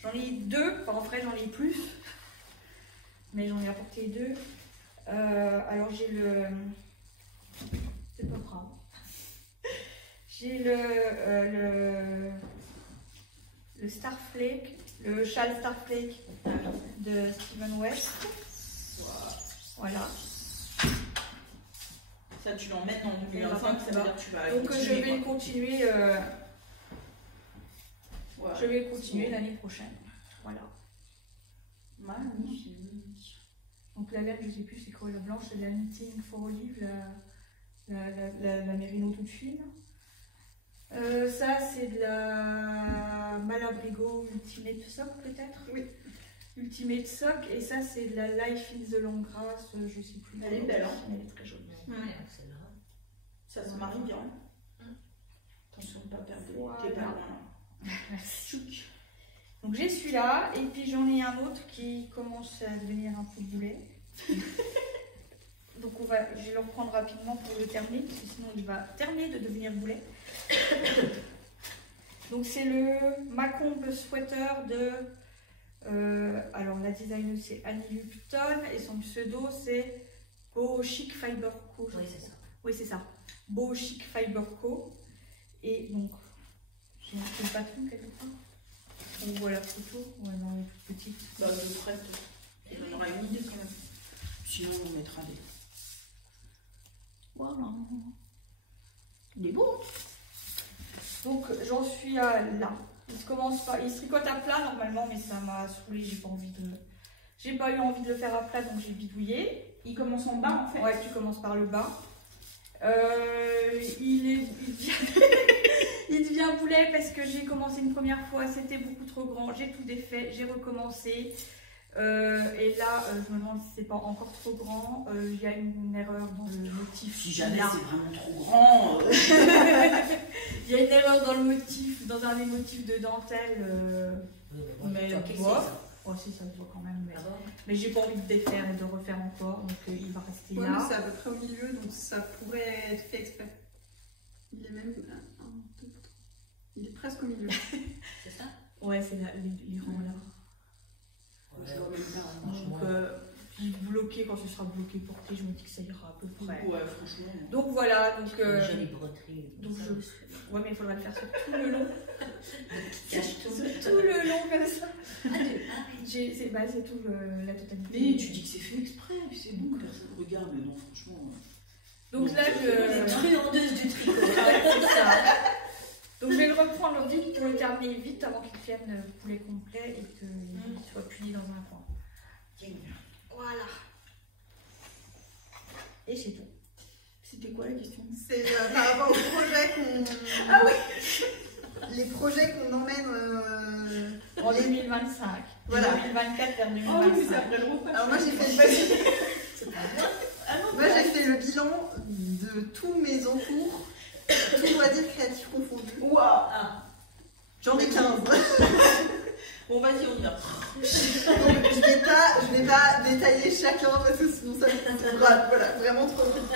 J'en ai 2, enfin en vrai j'en ai plus, mais j'en ai apporté 2. Alors j'ai le... C'est pas grave. J'ai le Starflake, le châle Starflake de Steven West. Voilà. Ça tu l'emmènes en 2025, ça veut dire que tu vas... Donc je vais continuer... Je vais continuer l'année prochaine. Voilà. Magnifique. Donc la laine, je ne sais plus c'est quoi la blanche, c'est la Knitting for Olive, la mérino toute fine. Ça c'est de la Malabrigo Ultimate Sock peut-être. Oui. Ultimate Sock, et ça c'est de la Life in the Long Grass, je ne sais plus. Elle est belle, hein. Elle est très jolie. Ça se marie bien. Attention de ne pas perdre tes parents. Merci. Donc j'ai celui-là, et puis j'en ai un autre qui commence à devenir un peu boulet. Donc je vais le reprendre rapidement pour le terminer, parce que sinon il va terminer de devenir boulet. Donc c'est le Macomb Sweater de... alors la designer c'est Annie Lupton, et son pseudo c'est Beau Chic Fiber Co. Oui, c'est ça. Oui, c'est ça. Beau Chic Fiber Co. Et donc... J'ai marqué le patron quelque part. On voit la photo. Ouais, non, elle est toute petite. Bah, de près, ça donnera une idée quand même. Sinon, on mettra des. Voilà. Il est beau. Donc, j'en suis à là. Il se tricote à plat normalement, mais ça m'a saoulé. J'ai pas eu envie de le faire à plat, donc j'ai bidouillé. Il commence en bas en fait. Ouais, tu commences par le bas. Il devient boulet poulet parce que j'ai commencé une première fois, c'était beaucoup trop grand, j'ai tout défait, j'ai recommencé. Et là, je me demande si c'est pas encore trop grand. Il y a une erreur dans le motif. Si jamais là. c'est vraiment trop grand. Il y a une erreur dans le motif, dans un des motifs de dentelle. Mais toi, on qu'est-ce que voit. c'est ça? Oh si, ça se voit quand même. Mais, Ah bon? mais j'ai pas envie de défaire et de refaire encore, donc il va rester Ouais, là. mais c'est à peu près au milieu, donc ça pourrait être fait exprès. Il est même 1, 2, 3. Il est presque au milieu. C'est ça? Ouais, c'est les rangs là. Ouais, Donc, bloqué, quand ce sera bloqué, porté, je me dis que ça ira à peu près. Ouais, franchement. Donc voilà, donc. Une jolie broderie. Donc ouais, mais il faudra le faire sur tout le long. Cache tout. Sur tout le long comme ça. Ah, oui. C'est tout la totalité. Mais tu dis que c'est fait exprès, puis c'est bon, personne ne regarde, mais non, franchement. Donc là, Les truandeuses du tricot. Ouais, c'est ça. Donc je vais le reprendre vite pour le terminer vite avant qu'il devienne poulet complet et qu'il soit plié dans un coin. Voilà. Et c'est tout. C'était quoi la question? C'est par rapport au projet qu'on. Ah oui. Les projets qu'on emmène. En 2025. Voilà. 2024 vers Oh 2025. oui, mais c'est après le repas. Alors moi j'ai fait. Moi j'ai fait le bilan de tous mes encours, tous loisirs créatifs confondus. Waouh. Ah, J'en ai 15. Bon, vas-y, on y va. Donc je vais pas détailler chacun parce que sinon ça me voilà, vraiment trop vite.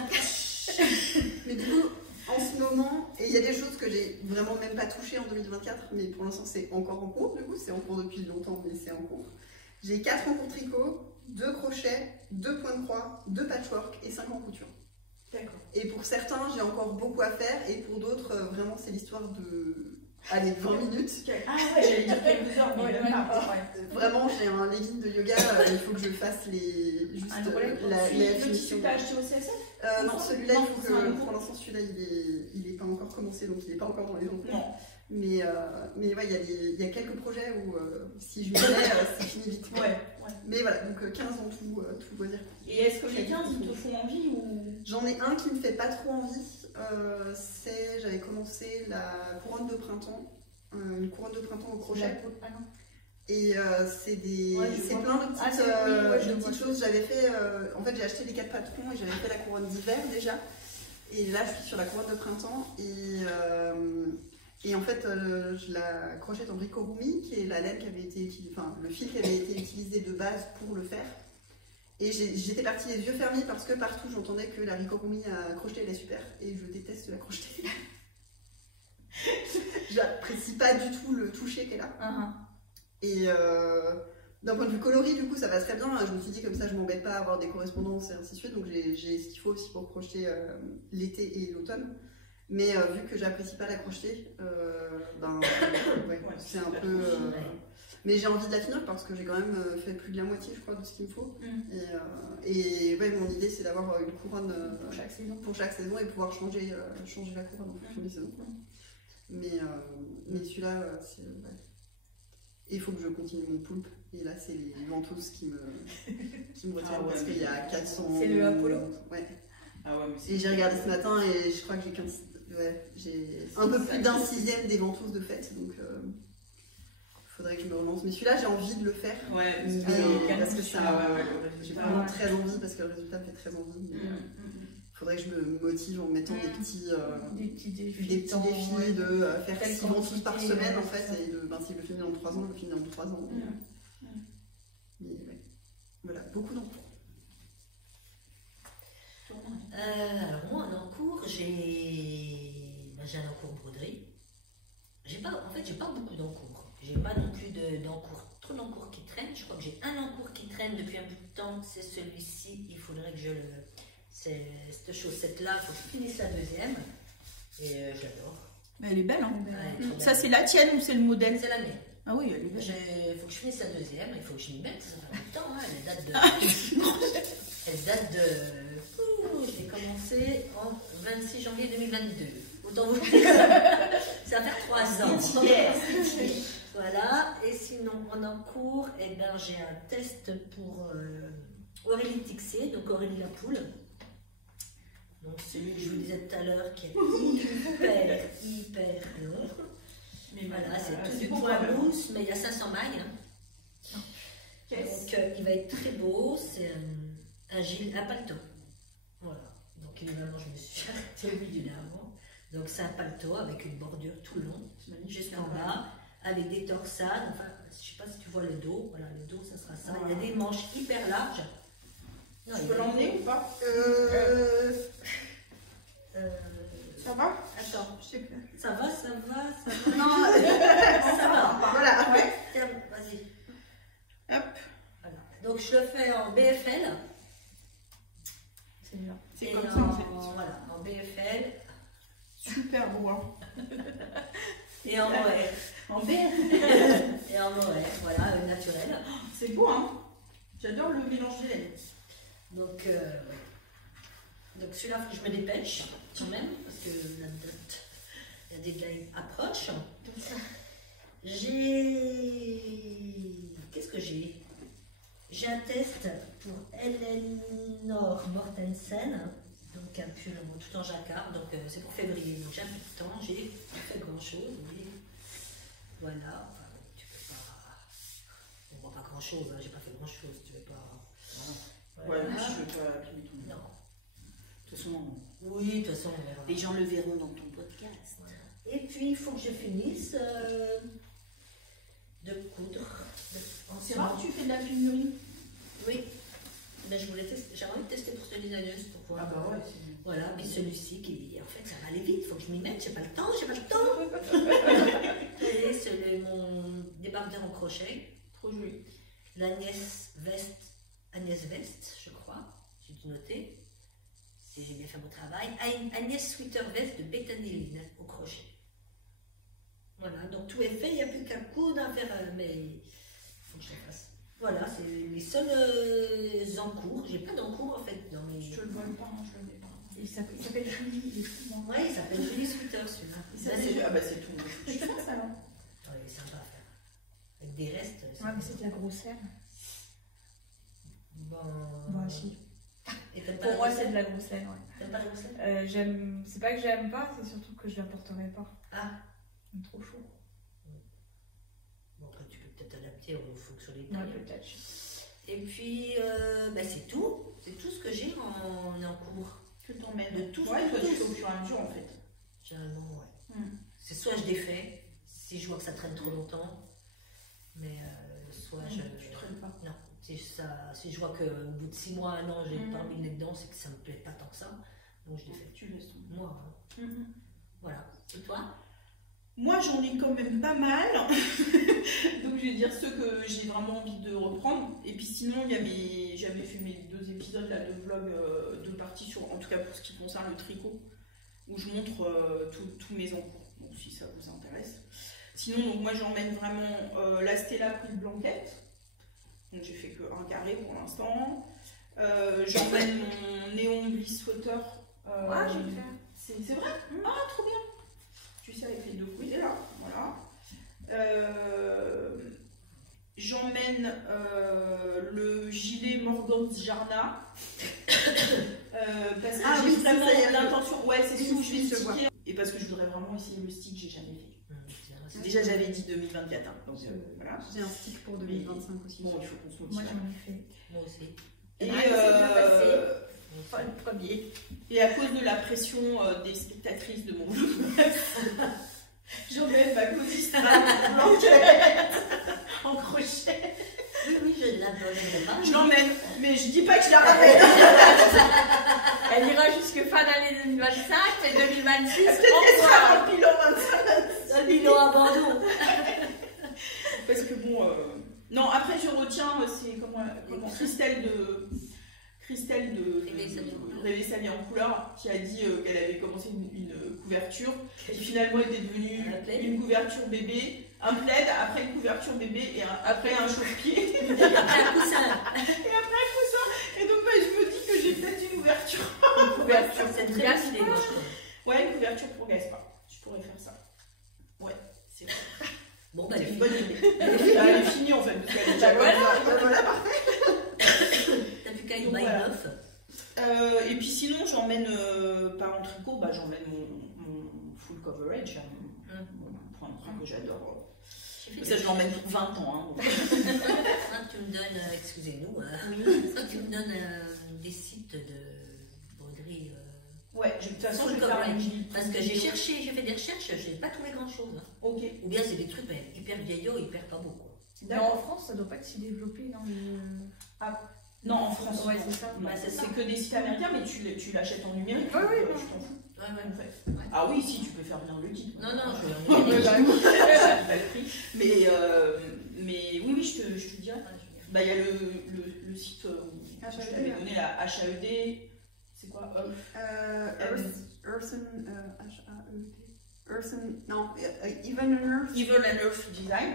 Mais du coup, en ce moment, et il y a des choses que j'ai vraiment même pas touchées en 2024, mais pour l'instant c'est encore en cours, du coup c'est en cours depuis longtemps, mais c'est en cours. J'ai 4 encours tricot, 2 crochets, 2 points de croix, 2 patchwork et 5 en couture. D'accord. Et pour certains, j'ai encore beaucoup à faire, et pour d'autres, vraiment c'est l'histoire de. Allez, 20 minutes. Ah ouais, j'allais dire quelques heures, mais même pas. Vraiment, j'ai un legging de yoga, il faut que je fasse juste la finition. Tu l'as acheté au CSF? Non, celui-là, il faut c'est un que. nouveau. Pour l'instant, celui-là, il est pas encore commencé, donc il n'est pas encore dans les encours. Non. Mais ouais, il y a quelques projets où si je m'y mets, c'est fini vite. Ouais. Mais voilà, donc 15 en tout loisir. Et est-ce que les 15 ils te font envie ou. J'en ai un qui me fait pas trop envie. J'avais commencé la couronne de printemps, une couronne de printemps au crochet. Ah non. Et c'est plein de petites, Ah, oui, de petites choses. J'avais fait, en fait, j'ai acheté les 4 patrons et j'avais fait la couronne d'hiver déjà. Et là, je suis sur la couronne de printemps et en fait, je la crochette en ricoroumi, qui est la laine qui avait été utilisée, enfin le fil qui avait été utilisé de base pour le faire. Et j'étais partie les yeux fermés parce que partout j'entendais que la ricoroumi à crocheter elle est super et je déteste la crocheter. J'apprécie pas du tout le toucher qu'elle a. Et d'un point de vue coloris, du coup ça va très bien. Je me suis dit comme ça je m'embête pas à avoir des correspondances et ainsi de suite. Donc j'ai ce qu'il faut aussi pour crocheter l'été et l'automne. Mais vu que j'apprécie pas la crocheter, ouais, c'est un peu. Mais j'ai envie de la finir parce que j'ai quand même fait plus de la moitié, je crois, de ce qu'il me faut. Et ouais, mon idée c'est d'avoir une couronne pour chaque saison et pouvoir changer la couronne en fonction des saisons. Mais celui-là, c'est. Ouais. Et il faut que je continue mon poulpe. Et là, c'est les ventouses qui me retiennent parce qu'il y a 400. C'est le Apollo. Ouais. Ah ouais, mais et j'ai regardé ce matin et je crois que j'ai un peu plus d'un sixième des ventouses de fête. Donc faudrait que je me relance. Mais celui-là, j'ai envie de le faire. Ouais, parce que ça. J'ai vraiment très envie parce que le résultat me fait très envie. Il faudrait que je me motive en mettant des petits défis de faire 6 ventouses par semaine en fait. Et si je le finis en 3 ans, je le finis en 3 ans. Mais ouais. Voilà, beaucoup d'encours. Alors moi en encours, j'ai un encours broderie. En fait, j'ai pas beaucoup d'encours. J'ai pas non plus trop d'encours qui traînent. Je crois que j'ai un encours qui traîne depuis un bout de temps, c'est celui-ci. Il faudrait que c'est cette chaussette-là, il faut que je finisse la deuxième. Et j'adore. Mais elle est belle, hein. Ouais, ça, c'est la tienne ou c'est le modèle? C'est la mienne. Ah oui, elle est belle. Il faut que je finisse la deuxième, il faut que je m'y mette, ça fait longtemps, hein. Elle date de. Je l'ai commencé en 26 janvier 2022. Autant vous dire, ça va faire 3 ans. Voilà, et sinon en encours, j'ai un test pour Aurélie Tixier, donc Aurélie la poule. Donc celui que je vous disais tout à l'heure qui est hyper long. Mais Voilà, c'est tout c'est du beau point quand même. mousse, mais il y a 500 mailles. Hein. Qu'est-ce Donc il va être très beau, c'est un gilet, un paletot. Voilà. Donc évidemment, je me suis arrêtée au milieu d'un avant. Donc c'est un paletot avec une bordure tout le long, jusqu'en bas, avec des torsades. Enfin, je sais pas si tu vois le dos. Voilà, le dos, ça sera ça. Il y a des manches hyper larges. Non, Tu peux l'emmener ou pas? Ça va? Attends, Je sais plus. ça va. Non, Ça va. voilà. Ouais. Tiens, vas-y. Hop. Voilà. Donc je le fais en BFL. C'est bien. C'est Et comme ça en fait. Voilà, en BFL Super beau. Hein. et en mohair. En B. Et en mohair, voilà, naturel. C'est beau, hein. J'adore le mélange des laines. Donc celui-là, il faut que je me dépêche quand même, parce que la date, la deadline approche. Qu'est-ce que j'ai? J'ai un test pour Eleanor Mortensen, donc un pull tout en jacquard, donc c'est pour février, donc j'ai un peu de temps, j'ai pas fait grand-chose, oui. Voilà, enfin, tu peux pas... On voit pas grand-chose, hein, j'ai pas fait grand-chose, tu veux pas... Ouais, Voilà. mais je veux pas appeler ton nom. Non. De toute façon, Oui, de toute façon, on verra. les gens le verront dans ton podcast. Voilà. Et puis, il faut que je finisse de coudre. C'est rare que tu fais de la figurie. Oui. Ben, je voulais tester, j'ai envie de tester pour ce designeuse pour voir. ouais. Voilà, puis celui-ci qui, en fait, ça va aller vite, il faut que je m'y mette, j'ai pas le temps. Et c'est mon débardeur en crochet, Trop joli. l'Agnès Veste, je crois, j'ai dû noter, si j'ai bien fait mon travail. Agnès Sweater Veste de Bethany Lynn au crochet. Voilà, donc tout est fait, il n'y a plus qu'un coudre à faire, mais il faut que je le fasse. Voilà, c'est les seuls encours. J'ai pas d'encours en fait dans mes. Je te le vole pas, hein, je le mets pas. Il s'appelle Julie, il est fou, hein. Ouais, il s'appelle Julie Sweater celui-là. Ah bah c'est tout. Je fais ça alors. Ouais, il est sympa à faire. Avec des restes. Ouais, mais c'est de la grosseur. Bon. Moi aussi. Et t'aimes pas Pour la moi, grosselle? c'est de la grosseur, ouais. T'aimes pas la grosselle? J'aime. C'est pas que j'aime pas, c'est surtout que je la porterai pas. Ah. Il est trop chaud. Bon, après tu peux peut-être adapter en fonction des Ouais, tailles. peut-être. Et puis, bah, c'est tout. C'est tout ce que j'ai en cours. Que t'emmènes. De tout. Ouais, toi tu fais au fur et à mesure en fait. Généralement, ouais. Hmm. C'est soit je défais, si je vois que ça traîne trop longtemps, mais soit je. Tu traînes pas. Non, si je vois qu'au bout de 6 mois, 1 an, j'ai pas mis le nez dedans, c'est que ça me plaît pas tant que ça. Donc je défais. Tu laisses tomber. Moi, hein. Voilà. Et toi? Moi j'en ai quand même pas mal. Donc je vais dire ceux que j'ai vraiment envie de reprendre. Et puis sinon j'avais fait mes 2 épisodes là, de vlog, 2 parties sur, en tout cas pour ce qui concerne le tricot, où je montre tous mes encours. Donc si ça vous intéresse. Sinon donc moi j'emmène vraiment la Stella Prise Blanquette. Donc j'ai fait que un carré pour l'instant. J'emmène mon Néon Bliss Sweater. Ah, je vais le faire. C'est vrai? Ah, trop bien! Tu sais, avec les 2 fruits, là, voilà. J'emmène le gilet Morgans Jarna. Parce que j'ai vraiment l'intention. Ouais, c'est tout, je vais sticker. Et parce que je voudrais vraiment essayer le stick que j'ai jamais fait. Déjà, j'avais dit 2024, hein, donc voilà. J'ai un stick pour 2025 aussi. Bon, il faut qu'on se motive. Moi, j'en ai fait. Moi aussi. Et, Ah, c'est bien passé. Enfin, le premier. et à cause de la pression des spectatrices de mon vlog, j'emmène ma codiste Blanquette en crochet. Oui, je l'adore. Je l'emmène, mais je dis pas que je la ramène. Elle ira jusque fin d'année 2025 et 2026. Peut-être qu'elle sera en bilan 25. Un bilan à Bordeaux. Parce que bon, non, après je retiens, c'est comment Christelle de Réveil Sali en couleur qui a dit qu'elle avait commencé une couverture qui finalement était devenue une couverture bébé, un plaid, après une couverture bébé et après un chauffe-pied Et après un coussin. et donc bah, je me dis que j'ai peut-être une ouverture. C'est très bien stylé, moi, je trouve. Ouais, une couverture pour Gaspard. Je pourrais faire ça. Ouais, c'est vrai. Bon, bah, C'est les une filles, bonne idée. Elle est finie en fait, parce qu'elle est déjà Voilà. comme ça. Voilà. t'as plus qu'à y Donc, buy voilà. neuf. Et puis sinon, j'emmène, par en tricot, bah, j'emmène mon full coverage, mon point de croix que j'adore. Ça, je l'emmène pour 20 ans. Hein, tu me donnes, excusez-nous, tu me donnes des sites de broderie. Ouais, de toute façon, full je vais faire coverage. une Parce que j'ai fait des recherches, je n'ai pas trouvé grand-chose. Hein. Ok. Ou bien c'est des trucs mais hyper vieillots, hyper pas beaux. Quoi. Mais en France, ça doit pas être si développé dans le... Non, en France, ouais, non. c'est ça. Non, Bah, c'est ça. c'est que des sites américains, mais tu l'achètes en numérique. Ouais, oui, donc, non. je t'en fous. Ouais, ouais. En fait. Ah oui, si, tu peux faire venir le kit. Non, non, je Ouais, vais bah, pas le prix. Mais oui, je te dirais. Bah, il y a le site que je t'avais donné, la HAED. C'est quoi Even and Earth Design.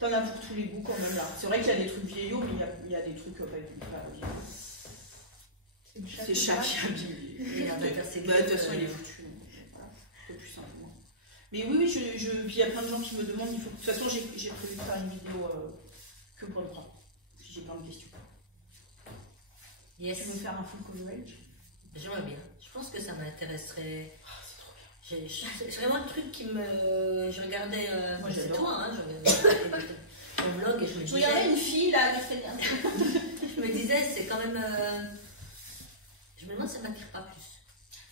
T'en as pour tous les goûts quand même là. C'est vrai qu'il y a des trucs vieillots, mais il y a des trucs pas vieillots. C'est chaque abîmé. De toute façon, il est foutu. Voilà, un peu plus simplement. Mais oui, puis il y a plein de gens qui me demandent. De toute façon, j'ai prévu de faire une vidéo que pour le bras. Si j'ai plein de questions. Yes. Tu veux faire un full coverage? J'aimerais bien. Je pense que ça m'intéresserait. C'est trop bien. C'est vraiment le truc qui me. Je regardais. Moi, c'est j'adore. toi, hein. Je regardais ton blog et je me Je regardais disais. une fille là, elle fait bien. Je me disais, c'est quand même. Je me demande si ça m'attire pas plus.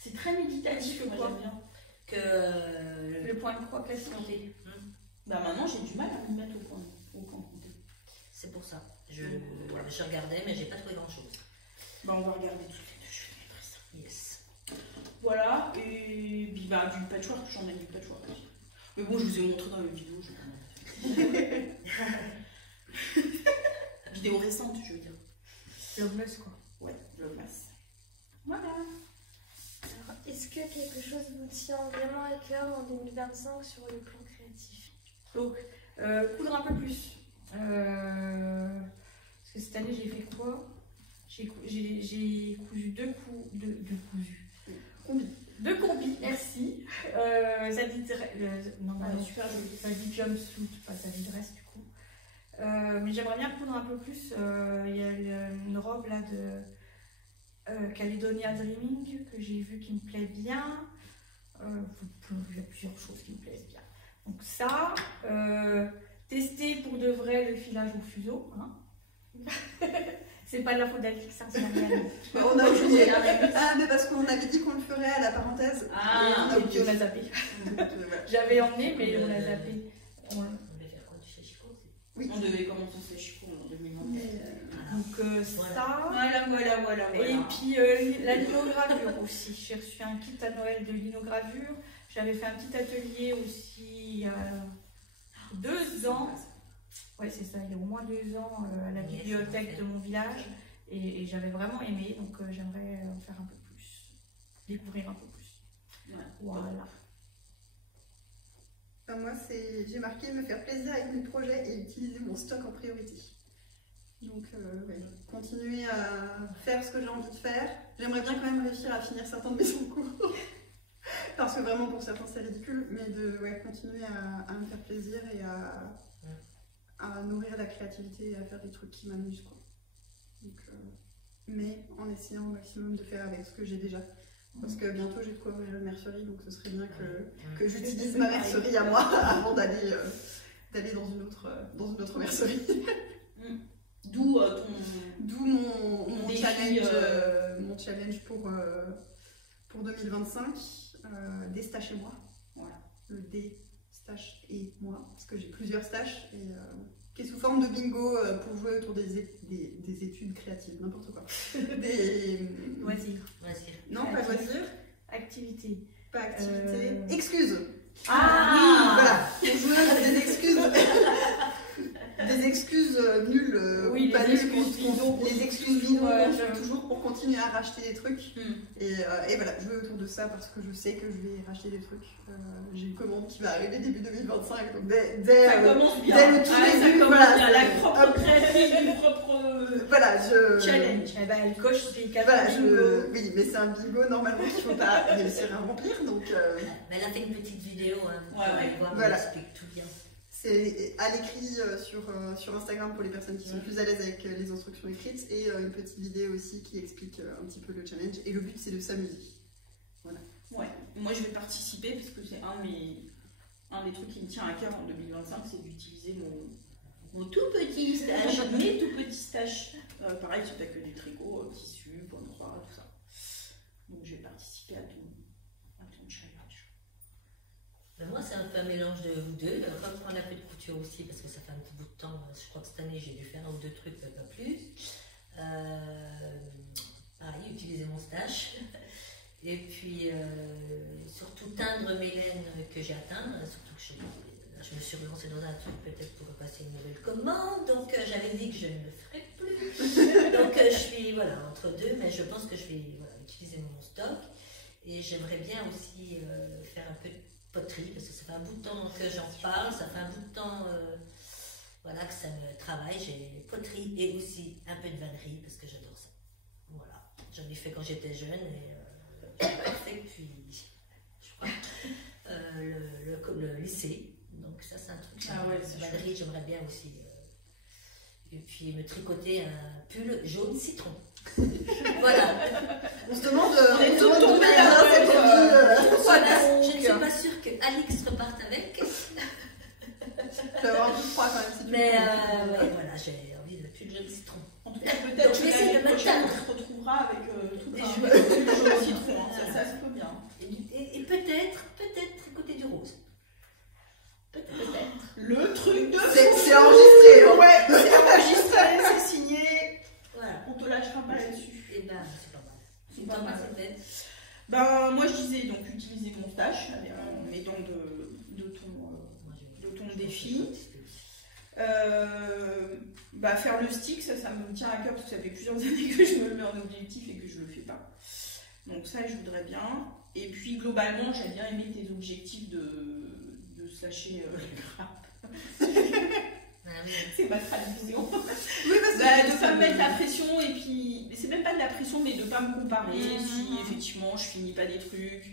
C'est très méditatif, moi j'aime bien. Que. Le point de croix classique. Bah maintenant, j'ai du mal à me mettre au point compté. C'est pour ça. Je regardais, mais j'ai pas trouvé grand chose. Bah on va regarder tout de suite. Je vais mettre ça. Yes. Voilà, et puis bah, du patchwork, j'en ai du patchwork aussi. Mais bon, je vous ai montré dans une vidéo, vidéo récente, je veux dire. Vlogmas, quoi. Ouais, Vlogmas. Voilà. Alors, est-ce que quelque chose vous tient vraiment à cœur en 2025 sur le plan créatif? Donc, coudre un peu plus. Parce que cette année, j'ai fait quoi? J'ai cousu deux combis, merci. Ça dit Super joli. ça dit jumpsuit, pas ça dit dress du coup. Mais j'aimerais bien coudre un peu plus. Il y a une robe là de Caledonia Dreaming que j'ai vue qui me plaît bien. Il y a plusieurs choses qui me plaisent bien. Donc ça, tester pour de vrai le filage au fuseau. Hein. C'est pas de la faute d'Alix, hein, c'est Marianne. On a oublié. Ah, mais parce qu'on avait dit qu'on le ferait à la parenthèse. Et puis on l'a zappé. J'avais emmené, mais on l'a zappé. On devait faire quoi? Du Chico aussi? Oui. On devait commencer ce Chico en 2021. Donc ça. Voilà. Et puis la linogravure aussi. J'ai reçu un kit à Noël de linogravure. J'avais fait un petit atelier aussi il y a 2 ans. Ouais, c'est ça, il y a au moins 2 ans à la bibliothèque de mon village. Et j'avais vraiment aimé, donc j'aimerais en faire un peu plus. Découvrir un peu plus. Ouais. Voilà. Enfin, moi, j'ai marqué me faire plaisir avec mes projets et utiliser mon stock en priorité. Donc, ouais, continuer à faire ce que j'ai envie de faire. J'aimerais bien quand même réussir à finir certains de mes concours. Parce que vraiment, pour certains, c'est ridicule. Mais de continuer à me faire plaisir et à nourrir la créativité et à faire des trucs qui m'amusent, quoi. Donc, mais en essayant au maximum de faire avec ce que j'ai déjà. Parce que bientôt j'ai de quoi ouvrir une mercerie, donc ce serait bien que j'utilise ma mercerie à moi avant d'aller dans une autre mercerie. D'où mon défi, challenge pour 2025, des stages chez moi. Voilà. Le D stash et moi, parce que j'ai plusieurs stages et qui est sous forme de bingo pour jouer autour des études créatives, n'importe quoi. Des Loisirs. non, pas loisirs, Activité. pas activité, excuses. Ah Voilà, pour jouer à des excuses. Des excuses nulles, oui, pas les nulles, excuses bidons. les excuses bidons Ouais, qu'on fait toujours pour continuer à racheter des trucs. Mm. Et voilà, jouer autour de ça parce que je sais que je vais racheter des trucs. J'ai une commande qui va arriver début 2025, donc Ça commence bien. dès le tout Ouais, ça début, commence voilà, bien. La c'est- propre hop. créative du propre Voilà, challenge. Eh ben, elle coche les 4 Voilà, bingo. oui, mais c'est un bingo normalement qu'il ne faut pas réussir à remplir, donc Mais elle a fait une petite vidéo, hein, Ouais, vous allez voir, voilà. elle explique tout bien. C'est à l'écrit sur Instagram pour les personnes qui sont plus à l'aise avec les instructions écrites et une petite vidéo aussi qui explique un petit peu le challenge. Et le but, c'est de s'amuser. Voilà. Ouais, moi je vais participer parce que c'est un des trucs qui me tient à cœur en 2025, c'est d'utiliser mon tout petit stash, mes tout petits stash. Pareil, c'est pas que du tricot, tissu, point croix, tout ça. Donc je vais participer à ton challenge. Ben moi, c'est un peu un mélange de vous deux. Reprendre un peu de couture aussi, parce que ça fait un petit bout de temps. Je crois que cette année, j'ai dû faire un ou deux trucs, pas plus. Pareil, utiliser mon stash. Et puis, surtout teindre mes laines que j'ai à teindre. Surtout que je me suis relancée dans un truc, peut-être pour passer une nouvelle commande. Donc, j'avais dit que je ne le ferais plus. Donc, je suis entre deux, mais je pense que je vais utiliser mon stock. Et j'aimerais bien aussi faire un peu de poterie, parce que ça fait un bout de temps que j'en parle, ça fait un bout de temps que ça me travaille. J'ai poterie et aussi un peu de vannerie, parce que j'adore ça. Voilà, j'en ai fait quand j'étais jeune et j'ai fait depuis, je crois, le lycée. Donc ça, c'est un truc. La vannerie, j'aimerais bien aussi. Et puis me tricoter un pull jaune citron. Voilà. On se demande. On est tout tombé là. Je ne suis pas sûre que Alix reparte avec. Je vais avoir un peu froid quand même si tu Mais voilà, j'ai envie de pull jaune citron. En tout cas, peut-être que l'année prochaine, on se retrouvera avec tout un jaune citron. Ça se peut bien. Et peut-être tricoter du rose. Peut-être. Le truc de c'est enregistré. Hein. Ouais, c'est enregistré, c'est signé. Voilà. On te lâchera pas là-dessus. Et ben, c'est pas mal. C'est pas mal. Peut-être. Ben, moi je disais donc utiliser mon stash en mettant de ton défi. Faire le stick, ça me tient à cœur parce que ça fait plusieurs années que je me le mets en objectif et que je le fais pas. Donc ça, je voudrais bien. Et puis globalement, j'ai bien aimé tes objectifs de slasher les grappes. C'est ma tradition. Oui, parce que De ne pas me mettre la pression et puis c'est même pas de la pression, mais de ne pas me comparer si effectivement je finis pas des trucs,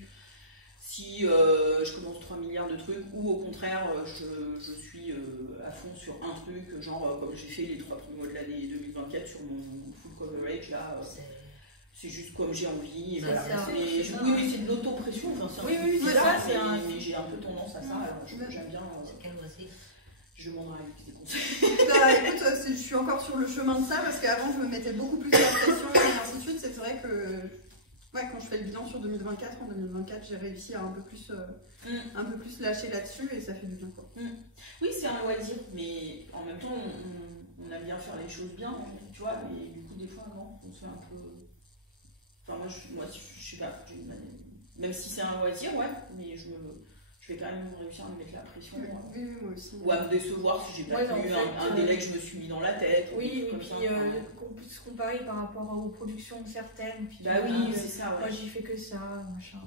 si je commence 3 milliards de trucs, ou au contraire je suis à fond sur un truc, genre comme j'ai fait les 3 premiers mois de l'année 2024 sur mon full coverage là. C'est juste comme j'ai envie. Et voilà. Oui, mais c'est de l'auto-pression. Enfin, oui, c'est ça, mais j'ai un peu tendance à ça. Alors, j'aime bien. Quel loisir. Je demanderai des conseils. Écoute, je suis encore sur le chemin de ça parce qu'avant, je me mettais beaucoup plus la pression et ainsi de suite. C'est vrai que quand je fais le bilan sur 2024, en 2024, j'ai réussi à un peu plus lâcher là-dessus et ça fait du bien. Quoi. Oui, c'est un loisir, mais en même temps, on aime bien faire les choses bien, tu vois. Mais du coup, des fois, non, on se fait un peu. Enfin, moi, je sais pas, même si c'est un loisir, ouais, mais je vais quand même réussir à me mettre la pression. Oui, moi aussi. Ou à me décevoir si j'ai pas tenu un délai que je me suis mis dans la tête. Oui, et puis qu'on puisse comparer par rapport aux productions certaines. Puis oui, c'est ça, ouais. Moi, j'y fais que ça, machin.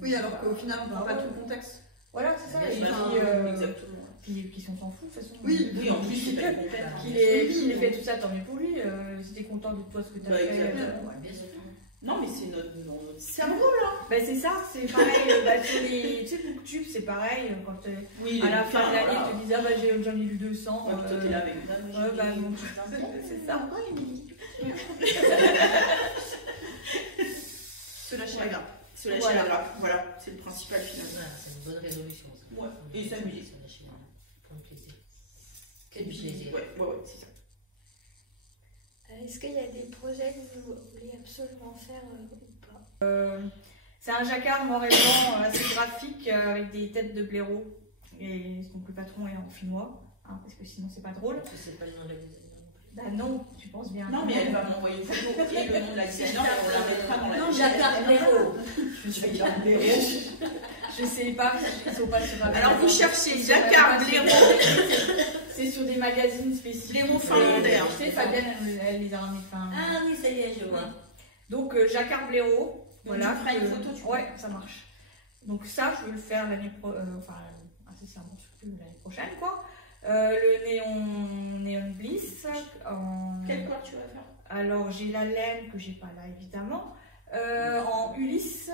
Oui, alors qu'au final, on prend pas tout le contexte. Voilà, c'est ça. Exactement. Puis on s'en fout, de toute façon. Oui, en plus, c'est pas une compète. Qu'il ait fait tout ça, tant mieux pour lui. Si t'es content de toi, ce que t'as fait. Bien sûr. Non, mais c'est notre cerveau là. C'est ça, c'est pareil. Sur les booktubes, c'est pareil. Quand à la fin de l'année, tu te disais, j'en ai lu 200. Toi, t'es là avec non, c'est ça. Se lâcher la grappe. Se lâcher la grappe, voilà, c'est le principal finalement. Voilà, c'est une bonne résolution. Ça. Ouais, et s'amuser. Prendre plaisir. Que du plaisir. Ouais, c'est ça. Est-ce qu'il y a des projets que vous voulez absolument faire ou pas C'est un jacquard noir et blanc assez graphique avec des têtes de blaireau. Et donc le patron est en finnois, parce que sinon c'est pas drôle. Tu sais pas le nom de la designer. Bah non, tu penses bien. Non, mais elle va m'envoyer une photo et le nom de la designer et on la mettra dans la Non, jacquard blaireau. Je sais pas, ils sont pas sur un. Alors vous cherchez jacquard blaireau. C'est sur des magazines spécifiques. Blaireau finlandais. Tu sais, Fabienne, elle les a ramenés. Ah oui, ça y est, je vois. Donc jacquard blaireau. Voilà. Tu feras une photo, tu vois. Ouais, ça marche. Donc ça, je veux le faire l'année prochaine, quoi. Le néon bliss. Quelle couleur tu vas faire? Alors j'ai la laine que j'ai pas là évidemment. En Ulysse,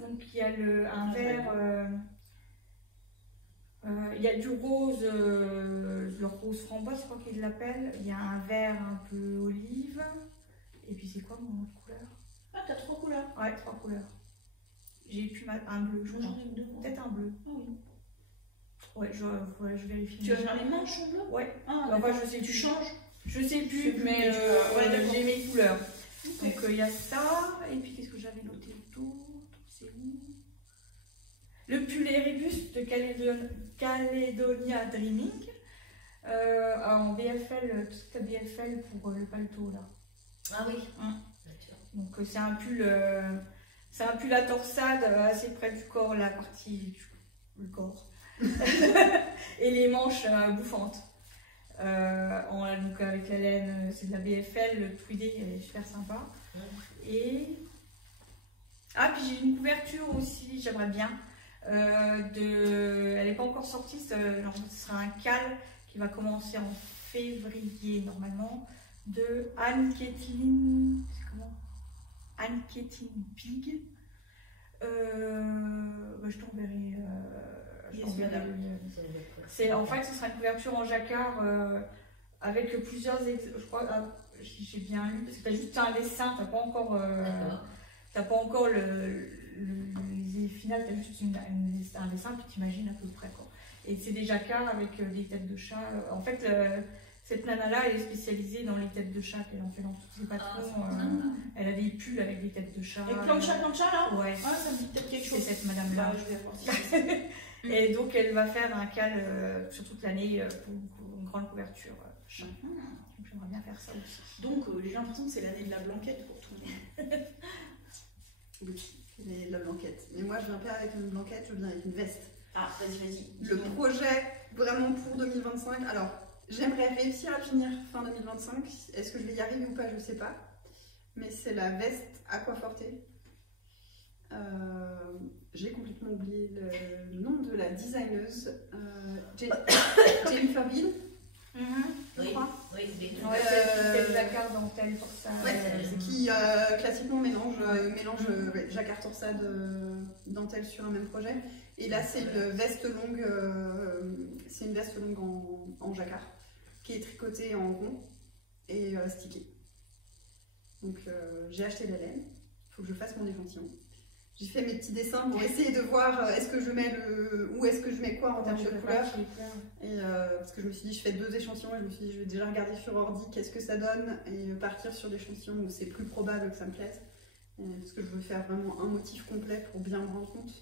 donc il y a un vert. Il y a du rose, le rose framboise, je crois qu'ils l'appellent. Il y a un vert un peu olive. Et puis c'est quoi mon autre couleur? Ah, t'as 3 couleurs. Ouais, 3 couleurs. J'ai plus un bleu, je Moi, crois. j'en ai 2. Peut-être un bleu. Ah oui. Ouais, je vérifie. Tu vas faire les manches en bleu? Ouais. Ah, Enfin, d'accord. je sais Tu plus. changes? Je sais Je plus, sais plus, mais mais tu vas- ouais, d'accord. j'ai mes couleurs. Ok. Donc il y a ça, et puis qu'est-ce que j'avais noté d'autre? C'est où? Le pull Erebus de Caledonia Dreaming. En BFL, toute la BFL pour le paletot là. Ah oui. D'accord. Donc c'est un pull à torsade assez près du corps, la partie du corps. Et les manches bouffantes. Donc avec la laine, c'est de la BFL, le tweedé elle est super sympa. Et puis j'ai une couverture aussi, j'aimerais bien. Elle n'est pas encore sortie, ce sera un cal qui va commencer en février normalement, de Anne-Kathleen. C'est comment? Anne-Kathleen Pig. Je t'enverrai. Yes, madame. En fait, ce sera une couverture en jacquard avec plusieurs. Je crois, si j'ai bien lu, parce que tu as juste un dessin, tu n'as pas encore. T'as pas encore les finales, tu as juste un dessin, puis tu imagines à peu près. Quoi. Et c'est des jacquards avec des têtes de chat. En fait, cette nana-là, elle est spécialisée dans les têtes de chat, qu'elle en fait dans tous ses patrons. Elle a des pulls avec des têtes de chat. Avec plancha là? Ouais. Ah, ça me dit peut-être quelque chose. C'est cette madame-là. Bah, je vais voir si c'est Et donc, elle va faire un cal sur toute l'année pour une grande couverture. Chat. Donc, j'aimerais bien faire ça aussi. Donc, j'ai l'impression que c'est l'année de la blanquette pour tout le monde. Oui, l'année de la blanquette. Mais moi, je viens pas avec une blanquette, je viens avec une veste. Ah, vas-y. Le projet, vraiment pour 2025, alors, j'aimerais réussir à finir fin 2025. Est-ce que je vais y arriver ou pas, je sais pas. Mais c'est la veste Aquaforte. J'ai complètement oublié le nom de la designeuse. Jennifer Bean, je crois. Oui. Ouais, c'est le jacquard dentelle pour ça. Ouais, qui classiquement mélange jacquard torsade dentelle sur un même projet. Et là, c'est une veste longue, en jacquard qui est tricotée en rond et stickée. Donc j'ai acheté la laine. Il faut que je fasse mon échantillon. J'ai fait mes petits dessins pour essayer de voir est-ce que je mets où est-ce que je mets quoi en termes de couleurs. Et parce que je me suis dit, je fais 2 échantillons et je me suis dit, je vais déjà regarder sur ordi qu'est-ce que ça donne et partir sur des échantillons où c'est plus probable que ça me plaise. Parce que je veux faire vraiment un motif complet pour bien me rendre compte.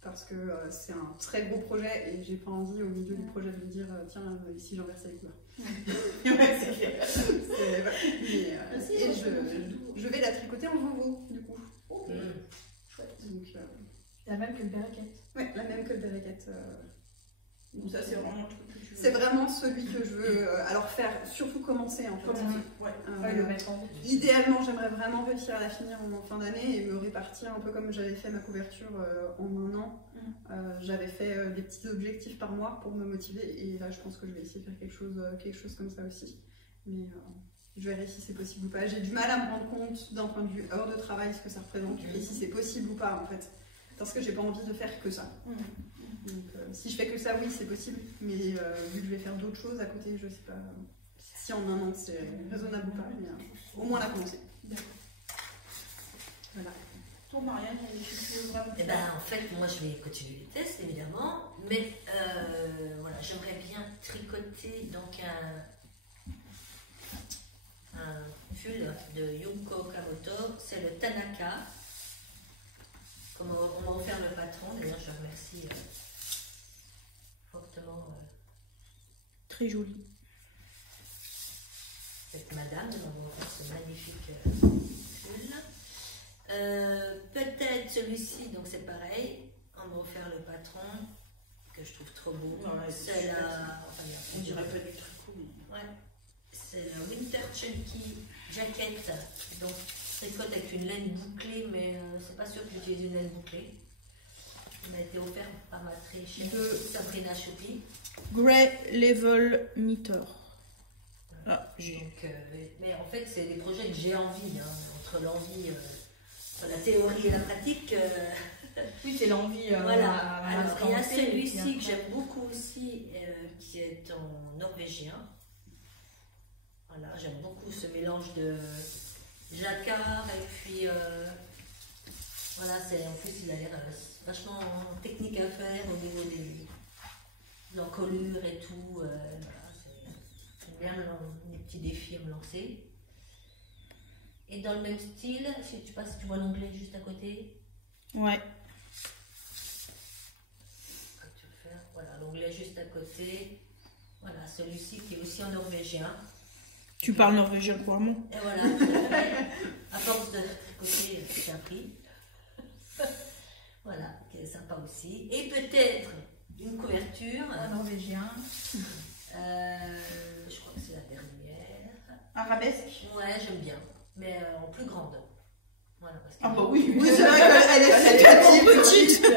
Parce que c'est un très gros projet et j'ai pas envie au milieu du projet de me dire tiens, ici j'inversais les couleurs. Ouais, c'est clair. Et je vais la tricoter en vovo du coup. Chouette. Donc, La même que le berraquette. ouais, la même que le berraquette. Donc ça, c'est vraiment le truc que tu veux. C'est vraiment celui que je veux alors faire, surtout commencer en fait. Ouais. Le mettre en route. Idéalement, j'aimerais vraiment réussir à la finir en fin d'année et me répartir un peu comme j'avais fait ma couverture en un an. J'avais fait des petits objectifs par mois pour me motiver et là, je pense que je vais essayer de faire quelque chose comme ça aussi. Mais je verrai si c'est possible ou pas. J'ai du mal à me rendre compte d'un point de vue heure de travail ce que ça représente et si c'est possible ou pas en fait. Parce que j'ai pas envie de faire que ça. Donc, si je fais que ça, oui, c'est possible. Mais vu que je vais faire d'autres choses à côté, je sais pas si en un an c'est raisonnable ou pas. Mais au moins, on a commencé. D'accord. Voilà. Toi, Marianne, il y a des choses que tu veux vraiment Eh faire. ben, en fait, moi, je vais continuer les tests, évidemment. Mais voilà, j'aimerais bien tricoter donc un pull de Yunko Kamoto. C'est le Tanaka. Comme on m'a offert le patron, d'ailleurs, je remercie fortement Très joli. cette madame de m'avoir offert ce magnifique pull. Peut-être celui-ci, donc c'est pareil. On m'a offert le patron, que je trouve trop beau. Ouais, C'est super, la. Enfin, il y a On dirait pas du tricot. Mais... Ouais. C'est la Winter Chunky Jacket. Donc, tricote avec une laine bouclée, mais c'est pas sûr que j'utilise une laine bouclée. Il m'a été offert par ma très chère Sabrina Choupi. Grey Level Knitter. Ah, Donc, mais en fait, c'est des projets que j'ai envie, hein, entre l'envie, entre la théorie et la pratique. Oui, c'est l'envie. Voilà. à Alors, il y a l'instant T, et puis celui-ci que après- j'aime beaucoup aussi, qui est en norvégien. Voilà, j'aime beaucoup ce mélange de jacquard et puis voilà, en plus il a l'air vachement technique à faire au niveau de l'encolure et tout. Voilà, c'est bien des petits défis à me lancer. Et dans le même style, je sais pas si tu vois l'onglet juste à côté. Ouais. Tu veux faire, voilà, l'onglet juste à côté. Voilà, celui-ci qui est aussi en norvégien. Tu parles norvégien couramment. Et voilà, à force de côté, j'ai appris. Voilà, qui est sympa aussi. Et peut-être une couverture. En norvégien. Je crois que c'est la dernière. Arabesque. Ouais, j'aime bien. Mais en plus grande. Voilà, parce que Ah bah oui, Oui, c'est vrai qu'elle est tellement petite. petite.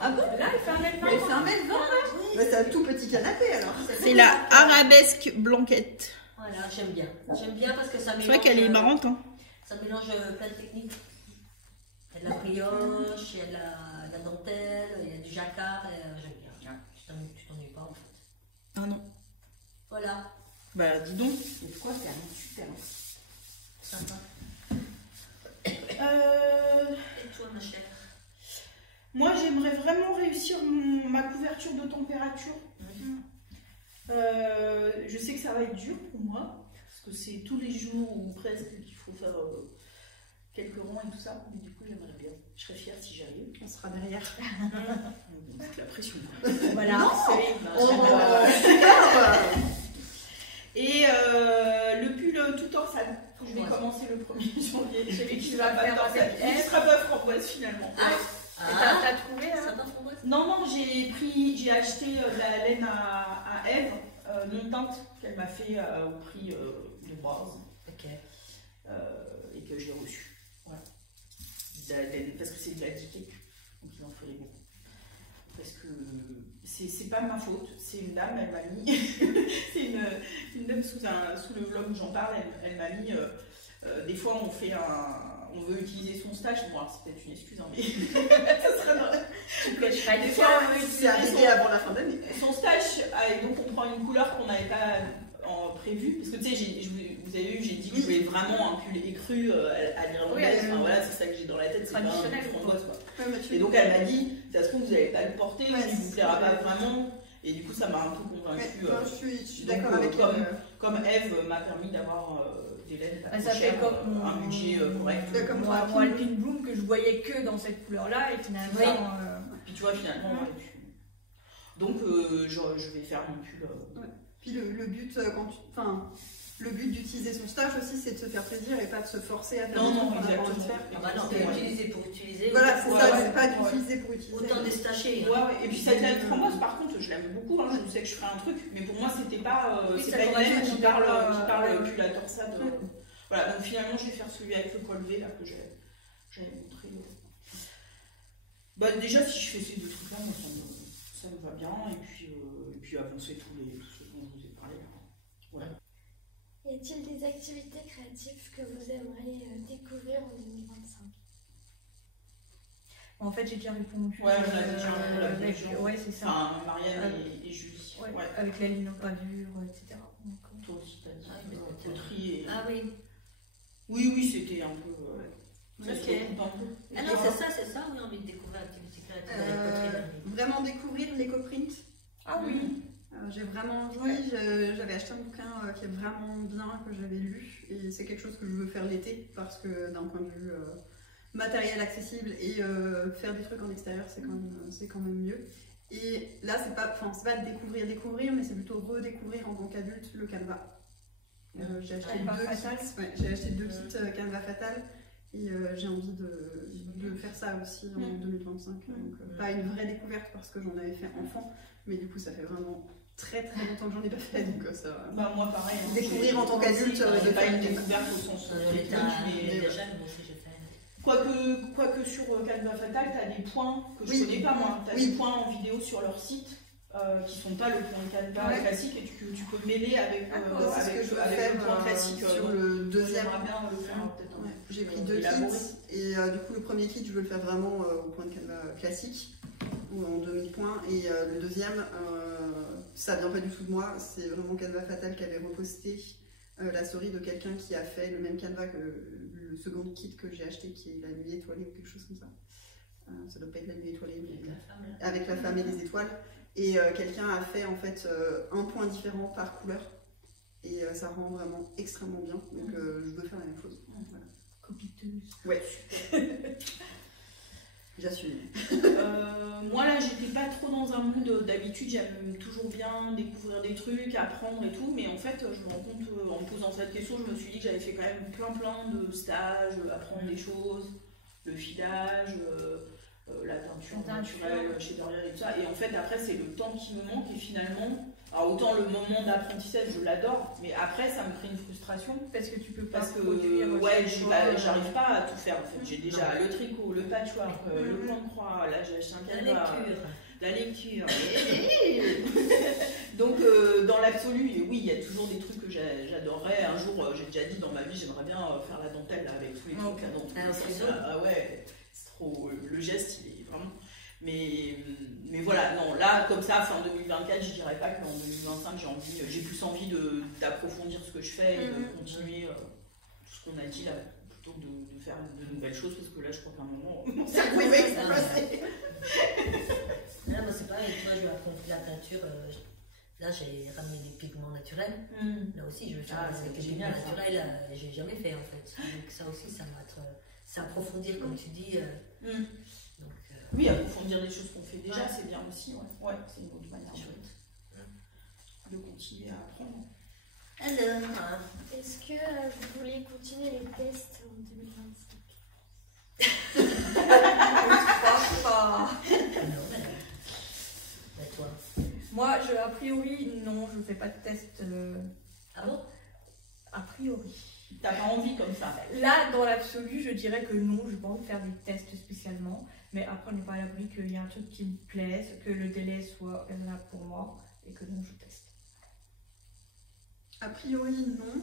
Ah bon? Là, il fait un mètre Elle fait 1m20 là. Bah, c'est un tout petit canapé alors. C'est la arabesque blanquette. Voilà, j'aime bien. J'aime bien parce que ça C'est mélange. vrai qu'elle est marrante, hein. Ça mélange plein de techniques. Il y a de la brioche, il y a de la dentelle, il y a du jacquard. J'aime bien. Tu t'ennuies pas en fait. Ah non. Voilà, Bah dis donc. Mais pourquoi c'est un super? sympa. Euh, Et toi, ma chère? Moi, j'aimerais vraiment réussir ma couverture de température. Je sais que ça va être dur pour moi, parce que c'est tous les jours ou presque qu'il faut faire quelques rangs et tout ça. Mais du coup, j'aimerais bien. Je serais fière si j'y arrive. On sera derrière. C'est de la pression. Voilà, Non. Et le pull tout en salle. Je vais commencer le 1er janvier. Celui qui va pas faire dans avec Il Ève. sera pas framboise finalement. T'as trouvé Ça hein va, framboise? Non, j'ai acheté de la laine à Ève, non teinte, qu'elle m'a fait au prix de base Ok. et que j'ai reçu. Voilà. De la laine, parce que c'est de la diquée, donc il en fallait beaucoup. Parce que c'est pas ma faute, c'est une dame, elle m'a mis. C'est une dame sous le vlog où j'en parle, elle m'a mis. Des fois, on veut utiliser son stage. Bon, c'est peut-être une excuse, hein, mais ça serait dans la... Des fois, on veut C'est utiliser arrivé avant la fin d'année. son stage, et donc on prend une couleur qu'on n'avait pas prévue. Parce que tu sais, vous avez vu, j'ai dit que je voulais vraiment un pull écru à l'irlandaise. Oui, enfin, voilà, c'est ça que j'ai dans la tête, c'est pas un traditionnel, framboise, quoi. Ouais, mais tu- Et donc elle m'a dit, ça se trouve, vous n'allez pas le porter, Ouais, il ne vous c'est plaira pas vrai. vraiment. Et du coup, ça m'a un peu Ouais, convaincue. non, je suis donc, d'accord avec comme Eve m'a permis d'avoir des laines pas Ça trop fait chères, comme un budget correct. Ouais, comme Moi, toi, Alpine Bloom que je voyais que dans cette couleur-là et finalement. Oui. Puis tu vois, finalement, on aurait pu. Donc je vais faire mon pull. Puis le but, le but d'utiliser son stage aussi, c'est de se faire plaisir et pas de se forcer à faire Non, des non, trucs qu'on a pas envie de exactement. faire. Ah bah non, C'est c'est vrai. utiliser pour utiliser. Voilà, c'est Ouais, ça, ouais, c'est pas ouais. d'utiliser pour utiliser. Autant déstacher. Ouais, ouais. Et puis cette laine framboise, par contre, je l'aime beaucoup. Hein. Je sais que je ferai un truc, mais pour moi, c'était pas, Oui, c'est ça pas une correspond laine qui pas, parle pull à torsade. Voilà, donc finalement, je vais faire celui avec le col V là que j'avais montré. Bah, déjà, si je fais ces deux trucs-là, moi, ça me va bien. Et puis avancer tous ceux dont je vous ai parlé. Voilà. Y a-t-il des activités créatives que vous aimeriez découvrir en 2025? En fait, j'ai déjà répondu. Ouais, on l'a déjà, on l'a avec- déjà. ouais, c'est ça. Enfin, Marianne et Julie. Ouais, Ouais. avec la linogravure, etc. Donc, Toi aussi, t'as dit Ah, mais c'était- poterie et... Ah oui. Oui, c'était un peu... ça se Ok. recoupe un peu. Ah non, c'est ça, oui, envie de découvrir l'activité créative de la poterie. Vraiment découvrir l'éco-print. Ah oui. J'ai vraiment envie, j'avais acheté un bouquin qui est vraiment bien, que j'avais lu, et c'est quelque chose que je veux faire l'été, parce que d'un point de vue matériel accessible et faire des trucs en extérieur, c'est quand même mieux. Et là, c'est pas découvrir, mais c'est plutôt redécouvrir en tant qu'adulte le Canva. J'ai acheté Canva deux kits Canva Fatal, et j'ai envie de faire ça aussi en 2025. Donc, pas une vraie découverte parce que j'en avais fait enfant, mais du coup, ça fait vraiment très très longtemps que j'en ai pas fait, donc ça va. Bah, moi, pareil. hein, Découvrir en tant qu'adulte, c'est de pas faire une des- découverte au sens technique, mais... Déjà, moi aussi, j'ai fait. Quoique sur Canva Fatal, tu as des points que je Oui. connais pas moi. Tu as Oui. des points en vidéo sur leur site qui sont pas le point de canevas Ouais. classique et que tu peux mêler avec, C'est ce que je veux avec faire le point classique. sur Donc, le deuxième. j'aimerais bien le faire peut-être un Ouais, peu j'ai plus, pris 2 élaboré. kits et du coup le premier kit je veux le faire vraiment au point de canevas classique ou en demi-point et le deuxième ça vient pas du tout de moi, c'est vraiment Canva Fatal qui avait reposté la story de quelqu'un qui a fait le même canevas que le second kit que j'ai acheté qui est la nuit étoilée ou quelque chose comme ça. Ça doit pas être la nuit étoilée mais avec la femme et les étoiles et quelqu'un a fait en fait un point différent par couleur et ça rend vraiment extrêmement bien donc je veux faire la même chose. Voilà. Copiteuse. Ouais. J'assume. Moi là j'étais pas trop dans un mood d'habitude, j'aime toujours bien découvrir des trucs, apprendre et tout, mais en fait je me rends compte en me posant cette question, je me suis dit que j'avais fait quand même plein de stages, apprendre des choses, le filage, la teinture naturelle chez Dorian et tout ça, et en fait après c'est le temps qui me manque et finalement, alors autant le moment d'apprentissage je l'adore, mais après ça me crée une frustration. Parce que tu peux pas Parce que produire. ouais, j'arrive pas à tout faire en fait. J'ai déjà le tricot, le patchwork, le point de croix, là j'ai acheté un canevas, la lecture. Donc dans l'absolu, oui, il y a toujours des trucs que j'adorerais. Un jour, j'ai déjà dit dans ma vie, j'aimerais bien faire la dentelle là, avec tous les trucs là, dans tous les sens, là. Ah ouais, c'est trop. Le geste, il est vraiment. Mais voilà, non, là, comme ça, fin 2024, je dirais pas qu'en 2025, j'ai plus envie d'approfondir ce que je fais et de continuer tout ce qu'on a dit là, plutôt que de faire de nouvelles choses, parce que là, je crois qu'à un moment, mon cerveau il va exploser. Là, moi, c'est pareil, tu vois, je vais apprendre la peinture. Là, j'ai ramené des pigments naturels. Là aussi, je vais faire des pigments naturels. J'ai jamais fait en fait. Donc, ça aussi, ça va être. C'est approfondir, comme tu dis. Donc, oui, approfondir des choses qu'on fait déjà, c'est bien aussi. Ouais, c'est une autre manière de continuer à apprendre. alors, Est-ce que vous voulez continuer les tests en 2025? non, mais toi. Moi, a priori, non, je fais pas de test. Ah bon? A priori. T'as pas envie comme ça? Là, dans l'absolu, je dirais que non, je n'ai pas envie de faire des tests spécialement. Mais après, on n'est pas à l'abri qu'il y ait un truc qui me plaise, que le délai soit raisonnable pour moi et que non, je teste. A priori, non.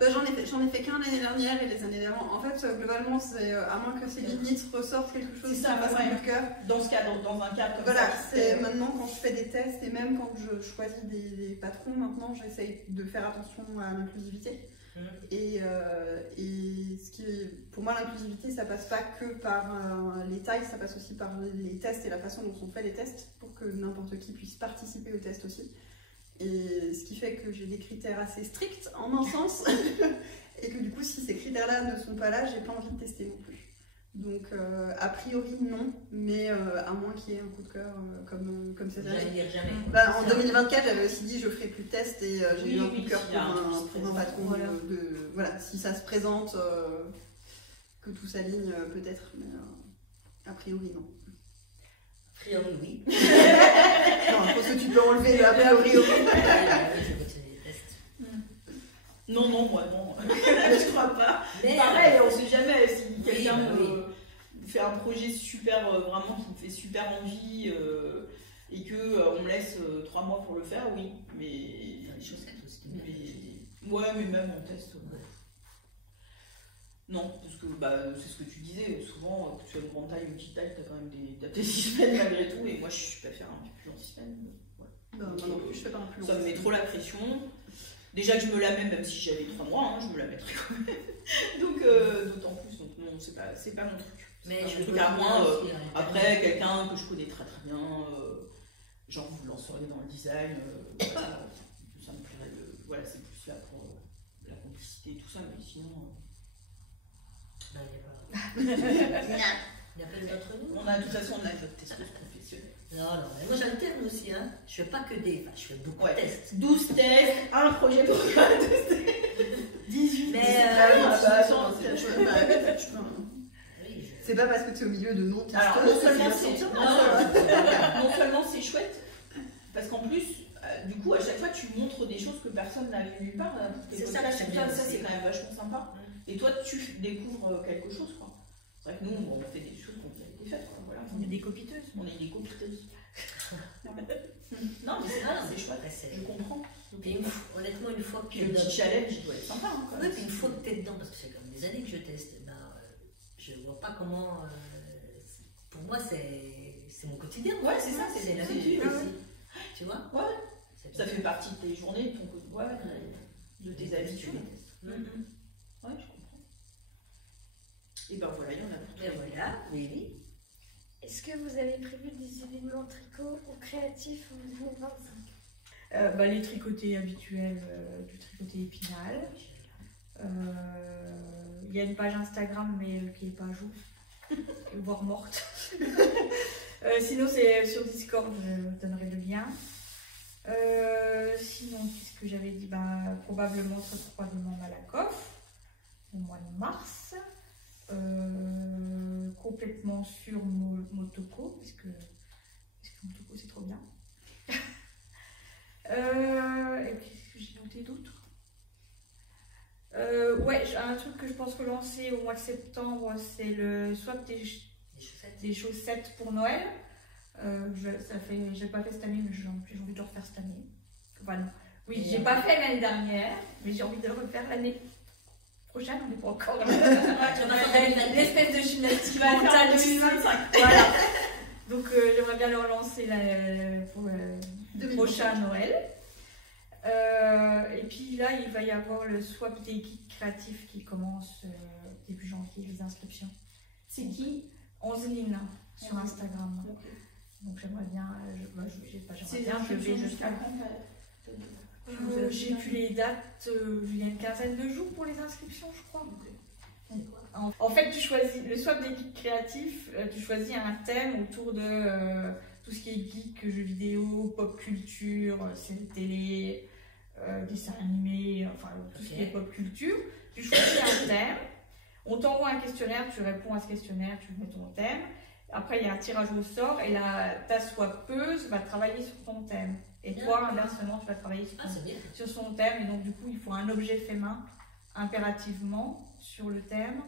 J'en ai fait qu'un l'année dernière et les années d'avant. En fait, globalement, c'est à moins que ces limites ressortent quelque chose qui ça, passe ouais. dans le cœur. Dans ce cadre, dans un cadre comme Voilà, ça. c'est maintenant quand je fais des tests et même quand je choisis des patrons, maintenant j'essaye de faire attention à l'inclusivité. Et ce qui est, pour moi, l'inclusivité, ça passe pas que par les tailles, ça passe aussi par les tests et la façon dont sont faits les tests pour que n'importe qui puisse participer aux tests aussi. Et ce qui fait que j'ai des critères assez stricts en un sens et que du coup, si ces critères-là ne sont pas là, j'ai pas envie de tester non plus. Donc, a priori, non, mais à moins qu'il y ait un coup de cœur comme cette année. J'allais dire jamais. Bah, en 2024, j'avais aussi dit je ferai plus de tests et j'ai eu un coup de cœur s'il y a pour un patron. Voilà. Voilà, si ça se présente, que tout s'aligne peut-être, mais a priori non. A priori, oui. Non, je pense que tu peux enlever le a priori. Je vais continuer les tests. Non, moi non. Je crois pas. Mais Pareil, on sait jamais si quelqu'un oui. fait un projet super, vraiment qui me fait super envie et que on me laisse 3 mois pour le faire, oui. Mais les chaussettes aussi. ouais, mais même en test. Non, parce que c'est ce que tu disais, souvent, que tu as une grande taille, une petite taille, tu as quand même des 6 semaines malgré tout, et moi je peux faire un peu plus en 6 semaines. Ouais. Moi non plus, je fais pas un plus long. Ça me met trop la pression. Déjà que je me la mets, même si j'avais 3 mois, je me la mettrais quand même. Donc, d'autant plus, donc non, c'est pas mon truc. Mais je truc veux à moi. aussi, Après, quelqu'un que je connais très bien, genre vous lancerez dans le design, voilà, ça me plairait. Voilà, c'est plus là pour la complicité et tout ça, mais sinon. Non, il n'y a pas d'entre nous. On a de toute façon, on a notre testeuse professionnelle. Non, mais moi j'alterne aussi, hein. Je fais pas que des. Enfin, je fais beaucoup de tests. 12 tests, un projet pour tester. 18 Mais, c'est pas parce que tu es au milieu de non tests. Alors, non seulement c'est chouette, parce qu'en plus, du coup, à chaque fois, tu montres des choses que personne n'a vu nulle part. C'est ça que j'aime bien Ça, aussi. c'est quand même vachement sympa. Et toi, tu découvres quelque chose, quoi. C'est vrai que nous, on fait des choses qu'on fait des fêtes, quoi. Voilà. On est des copiteuses. On est des copiteuses. Non, mais c'est chouette, Après, je comprends. Puis honnêtement, une fois que Puis le petit challenge doit être sympa. Hein, quand oui, même. puis une fois que tu es dedans, parce que c'est comme des années que je teste, je vois pas comment. Pour moi, c'est mon quotidien. Ouais, c'est ça, c'est la c'est vie. sûr. Tu vois? Ouais. C'est Ça bien. fait partie de tes journées, de ton de tes habitudes. Mhm. Ouais, je comprends. Et ben voilà, il y en a pour Et voilà, oui. Est-ce que vous avez prévu des événements tricot ou créatifs en 2025? Les tricotés habituels du tricoté épinal. Il y a une page Instagram mais qui n'est pas à jour, voire morte. Sinon c'est sur Discord, je vous donnerai le lien. Sinon, qu'est-ce que j'avais dit? Probablement très probablement Malakoff au mois de mars. Complètement sur Motoko parce que Motoko c'est trop bien. Et qu'est-ce que j'ai noté d'autre? Ouais, un truc que je pense relancer au mois de septembre, c'est le swap des chaussettes pour Noël. J'ai pas fait cette année, mais j'ai envie de le refaire cette année. Enfin, non. Oui, j'ai pas fait l'année dernière, mais j'ai envie de le refaire l'année prochaine, on n'est pas encore là. L'espèce de gymnastique mentale 2025. Voilà. Donc j'aimerais bien le relancer pour le prochain Noël. Et puis là, il va y avoir le swap des guides créatifs qui commence début janvier, les inscriptions. C'est qui? Anzeline sur Anzeline. Instagram. Okay. Donc j'aimerais bien, Je vais jusqu'à quand? j'ai plus les dates, il y a une quinzaine de jours pour les inscriptions, je crois. En fait, tu choisis le swap des geeks créatifs, tu choisis un thème autour de tout ce qui est geek, jeux vidéo, pop culture, séries télé, dessins animés, enfin tout ce qui est pop culture. Tu choisis un thème, on t'envoie un questionnaire, tu réponds à ce questionnaire, tu mets ton thème. Après, il y a un tirage au sort et ta swappeuse va travailler sur ton thème. Et toi, inversement, tu vas travailler sur son thème. Et donc, du coup, il faut un objet fait main, impérativement, sur le thème.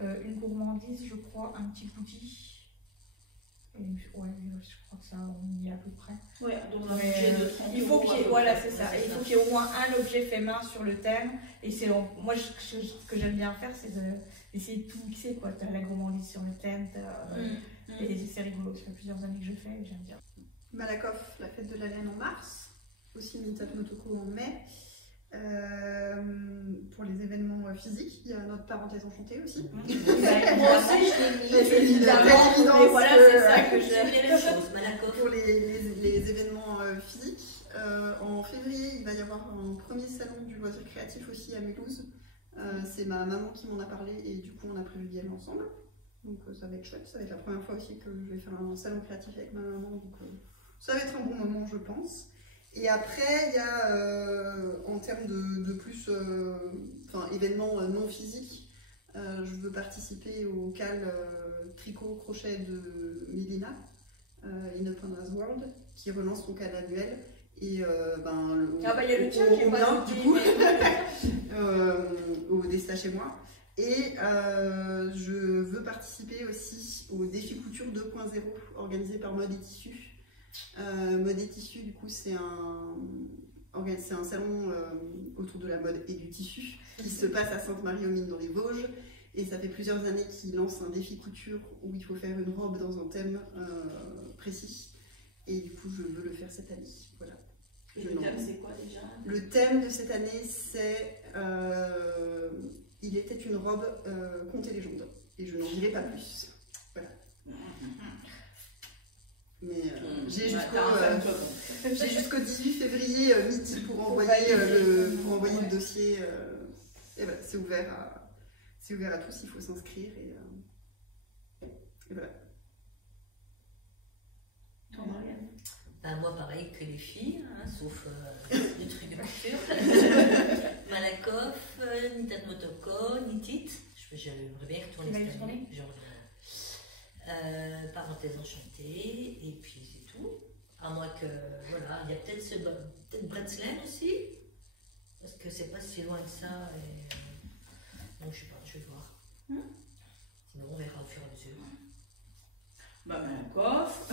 Une gourmandise, je crois, un petit goodie. Et, ouais, je crois que ça, on y est à peu près. Ouais, donc un budget de 30 il faut qu'il y ait, euros, voilà, c'est ça. Et il faut qu'il y ait au moins un objet fait main sur le thème. Et c'est moi, ce que j'aime bien faire, c'est d'essayer de tout mixer, quoi. Tu as la gourmandise sur le thème, et c'est rigolo. Ça fait plusieurs années que je fais et j'aime bien. Malakoff, la fête de la laine en mars, aussi Mintat Motoko en mai. Pour les événements physiques, il y a notre parenthèse enchantée aussi. Moi aussi, je l'ai mis. Évidemment, voilà, c'est ça que j'aime. Malakoff. Pour les événements physiques, en février, il va y avoir un premier salon du loisir créatif aussi à Mulhouse. C'est ma maman qui m'en a parlé et du coup on a prévu d'y aller ensemble. Donc ça va être chouette, ça va être la première fois aussi que je vais faire un salon créatif avec ma maman. Donc ça va être un bon moment, je pense. Et après, il y a en termes de plus, événements non physiques, je veux participer au CAL tricot crochet de Milina, In Upon Us World, qui relance son CAL annuel. Et il y a le tien qui est pas du coup, au Destin chez moi. Et je veux participer aussi au défi couture 2.0 organisé par Mode et Tissu. Mode et Tissu, du coup, c'est un salon autour de la mode et du tissu qui se passe à Sainte-Marie-aux-Mines dans les Vosges. Et ça fait plusieurs années qu'il lance un défi couture où il faut faire une robe dans un thème précis. Et du coup, je veux le faire cette année. Voilà. Et le thème, c'est quoi déjà? Le thème de cette année, c'est Il était une robe, conte et légende. Et je n'en dirai pas plus. Voilà. Mais j'ai jusqu'au 18 février midi pour envoyer le dossier. Et voilà, c'est ouvert à tous, il faut s'inscrire. Et voilà. Moi, pareil que les filles, hein, sauf le truc de couture. Malakoff, Nitat Motoko, Nitit. J'aimerais bien y retourner cette année. Parenthèse enchantée, et puis c'est tout. À moins que, voilà, il y a peut-être Bretzlen aussi, parce que c'est pas si loin que ça. Et, donc je sais pas, je vais voir. Sinon on verra au fur et à mesure. Malakoff.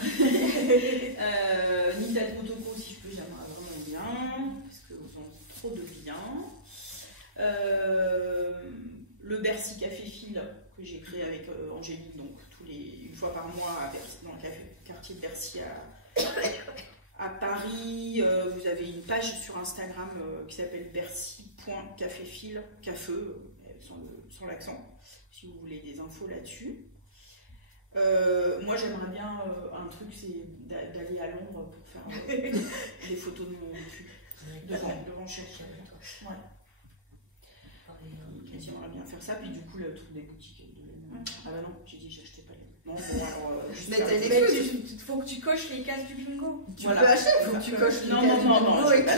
Nitat Motoko aussi Le Bercy Café Fil que j'ai créé avec Angélique, donc une fois par mois dans le quartier de Bercy à Paris. Vous avez une page sur Instagram qui s'appelle bercy.caféfil, cafeu, sans l'accent, si vous voulez des infos là-dessus. Moi j'aimerais bien un truc, c'est d'aller à Londres pour faire des photos de mon cul devant chaque chien. Ouais. J'aimerais bien faire ça, puis du coup le truc des boutiques ah bah non, j'ai dit j'achetais pas les. Non, bon alors il faut que tu coches les cases du bingo. Tu peux acheter, il faut que tu coches les cases du bingo. Non, je pas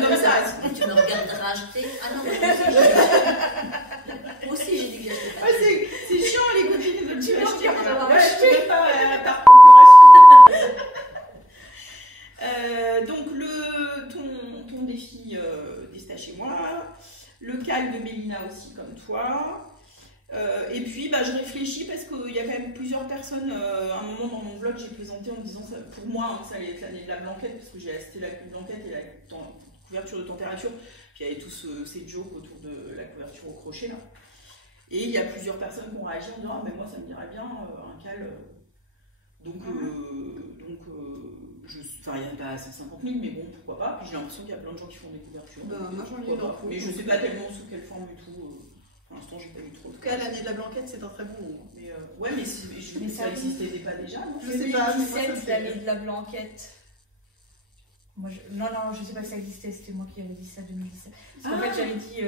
comme ça. Tu me regarderas acheter. Ah non, moi aussi j'ai dit que j'achetais pas. C'est chiant les copines, ils veulent Tu tout acheter. acheter. Je peux pas par procuration. Donc ton défi d'Esta chez moi, le cal de Mélina aussi comme toi. Et puis je réfléchis parce qu'il y a quand même plusieurs personnes. À un moment dans mon vlog, j'ai présenté en me disant ça, pour moi, ça allait être l'année de la blanquette parce que j'ai assisté la blanquette et la couverture de température. Puis il y avait tous ces jokes autour de la couverture au crochet là. Et il y a plusieurs personnes qui ont réagi en disant ah, mais moi ça me dirait bien un cal. Donc il n'y en a pas 150 000, mais bon, pourquoi pas. Puis j'ai l'impression qu'il y a plein de gens qui font des couvertures. Moi j'en ai eu dans. Mais je sais pas tellement sous quelle forme et tout. Pour l'instant, j'ai pas eu trop. En tout cas, l'année de la blanquette, c'est un très bon moment. Mais ouais, mais ça n'existait pas déjà, non? Je sais pas. 2017, l'année de la blanquette. Moi, non, je sais pas si ça existait, c'était moi qui avais dit ça 2017. Parce qu'en fait, j'avais dit.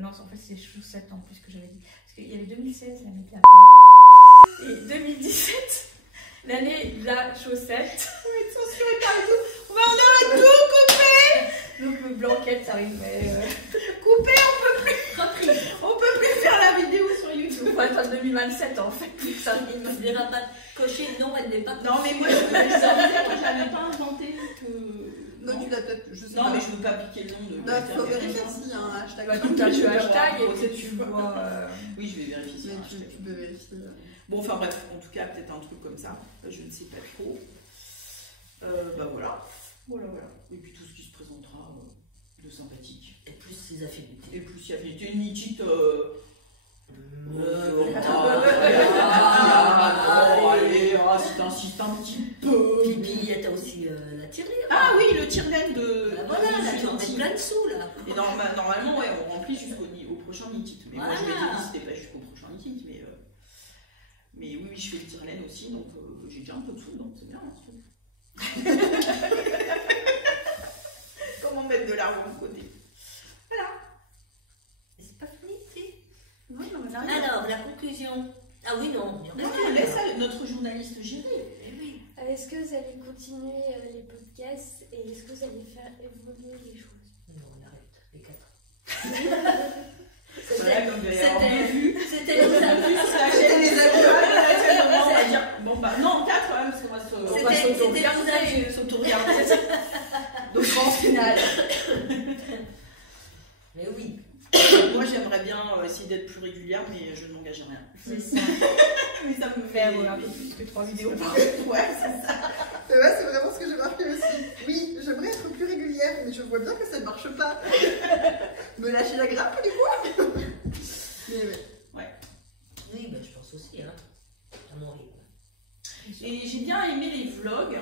Non, en fait, c'est les chaussettes en plus que j'avais dit. Parce qu'il y avait 2016, l'année de la. Et 2017, l'année de la chaussette. On va être censuré par tout. On va tout couper. Donc, blanquette, ça arrivait. Couper, on peut plus faire la vidéo sur YouTube. Il faut attendre 2027 en fait. Ça ne verra pas cocher, non, elle n'est pas. Non, mais moi, j'avais pas inventé que. Non, tu l'as peut-être. Je sais non, pas. mais je veux pas piquer le nom de. Il faut vérifier s'il y a un hashtag. Tu tapes le hashtag et tu vois. Oui, je vais vérifier si tu peux vérifier. Bon, enfin bref, en tout cas, peut-être un truc comme ça. Je ne sais pas trop. Voilà. Voilà. Et puis tout ce qui se présentera de sympathique. Et plus ses affinités. Et plus ses affinités. Une petite. Allez, si t'insistes un petit peu. Puis t'as aussi la tirelire. Ah oui, le tire-laine de. Voilà, là, tu en mets plein de sous là. Et normalement, ouais, on remplit jusqu'au prochain Nitit. Mais voilà. moi, je m'étais dit, c'était pas jusqu'au prochain Nitit. Mais oui, je fais le tire-laine aussi, donc j'ai déjà un peu de sous, donc c'est bien un truc. Comment mettre de l'argent de côté. Voilà. C'est pas fini, si. Oui, non, mais alors, la conclusion. Ah oui, non. On laisse notre journaliste gérer. Eh oui. Est-ce que vous allez continuer les podcasts et est-ce que vous allez faire évoluer les choses? Non, on arrête, les 4. Voilà, comme vous allez avoir bien vu. C'était les avis. C'était les avis. On va dire, bon bah non, 4 quand même, parce qu'on va s'auto-regarder. Donc en finale. Mais oui. Moi j'aimerais bien essayer d'être plus régulière, mais je ne m'engage à rien. C'est ça. Mais ça me Faire un peu plus que 3 vidéos par Ouais, c'est ça. Ouais, c'est vraiment ce que j'ai marqué aussi. Oui, j'aimerais être plus régulière, mais je vois bien que ça ne marche pas. Me lâcher la grappe, du coup. Mais ouais. Oui, bah, je pense aussi, hein. À mon rythme. Et j'ai bien aimé les vlogs.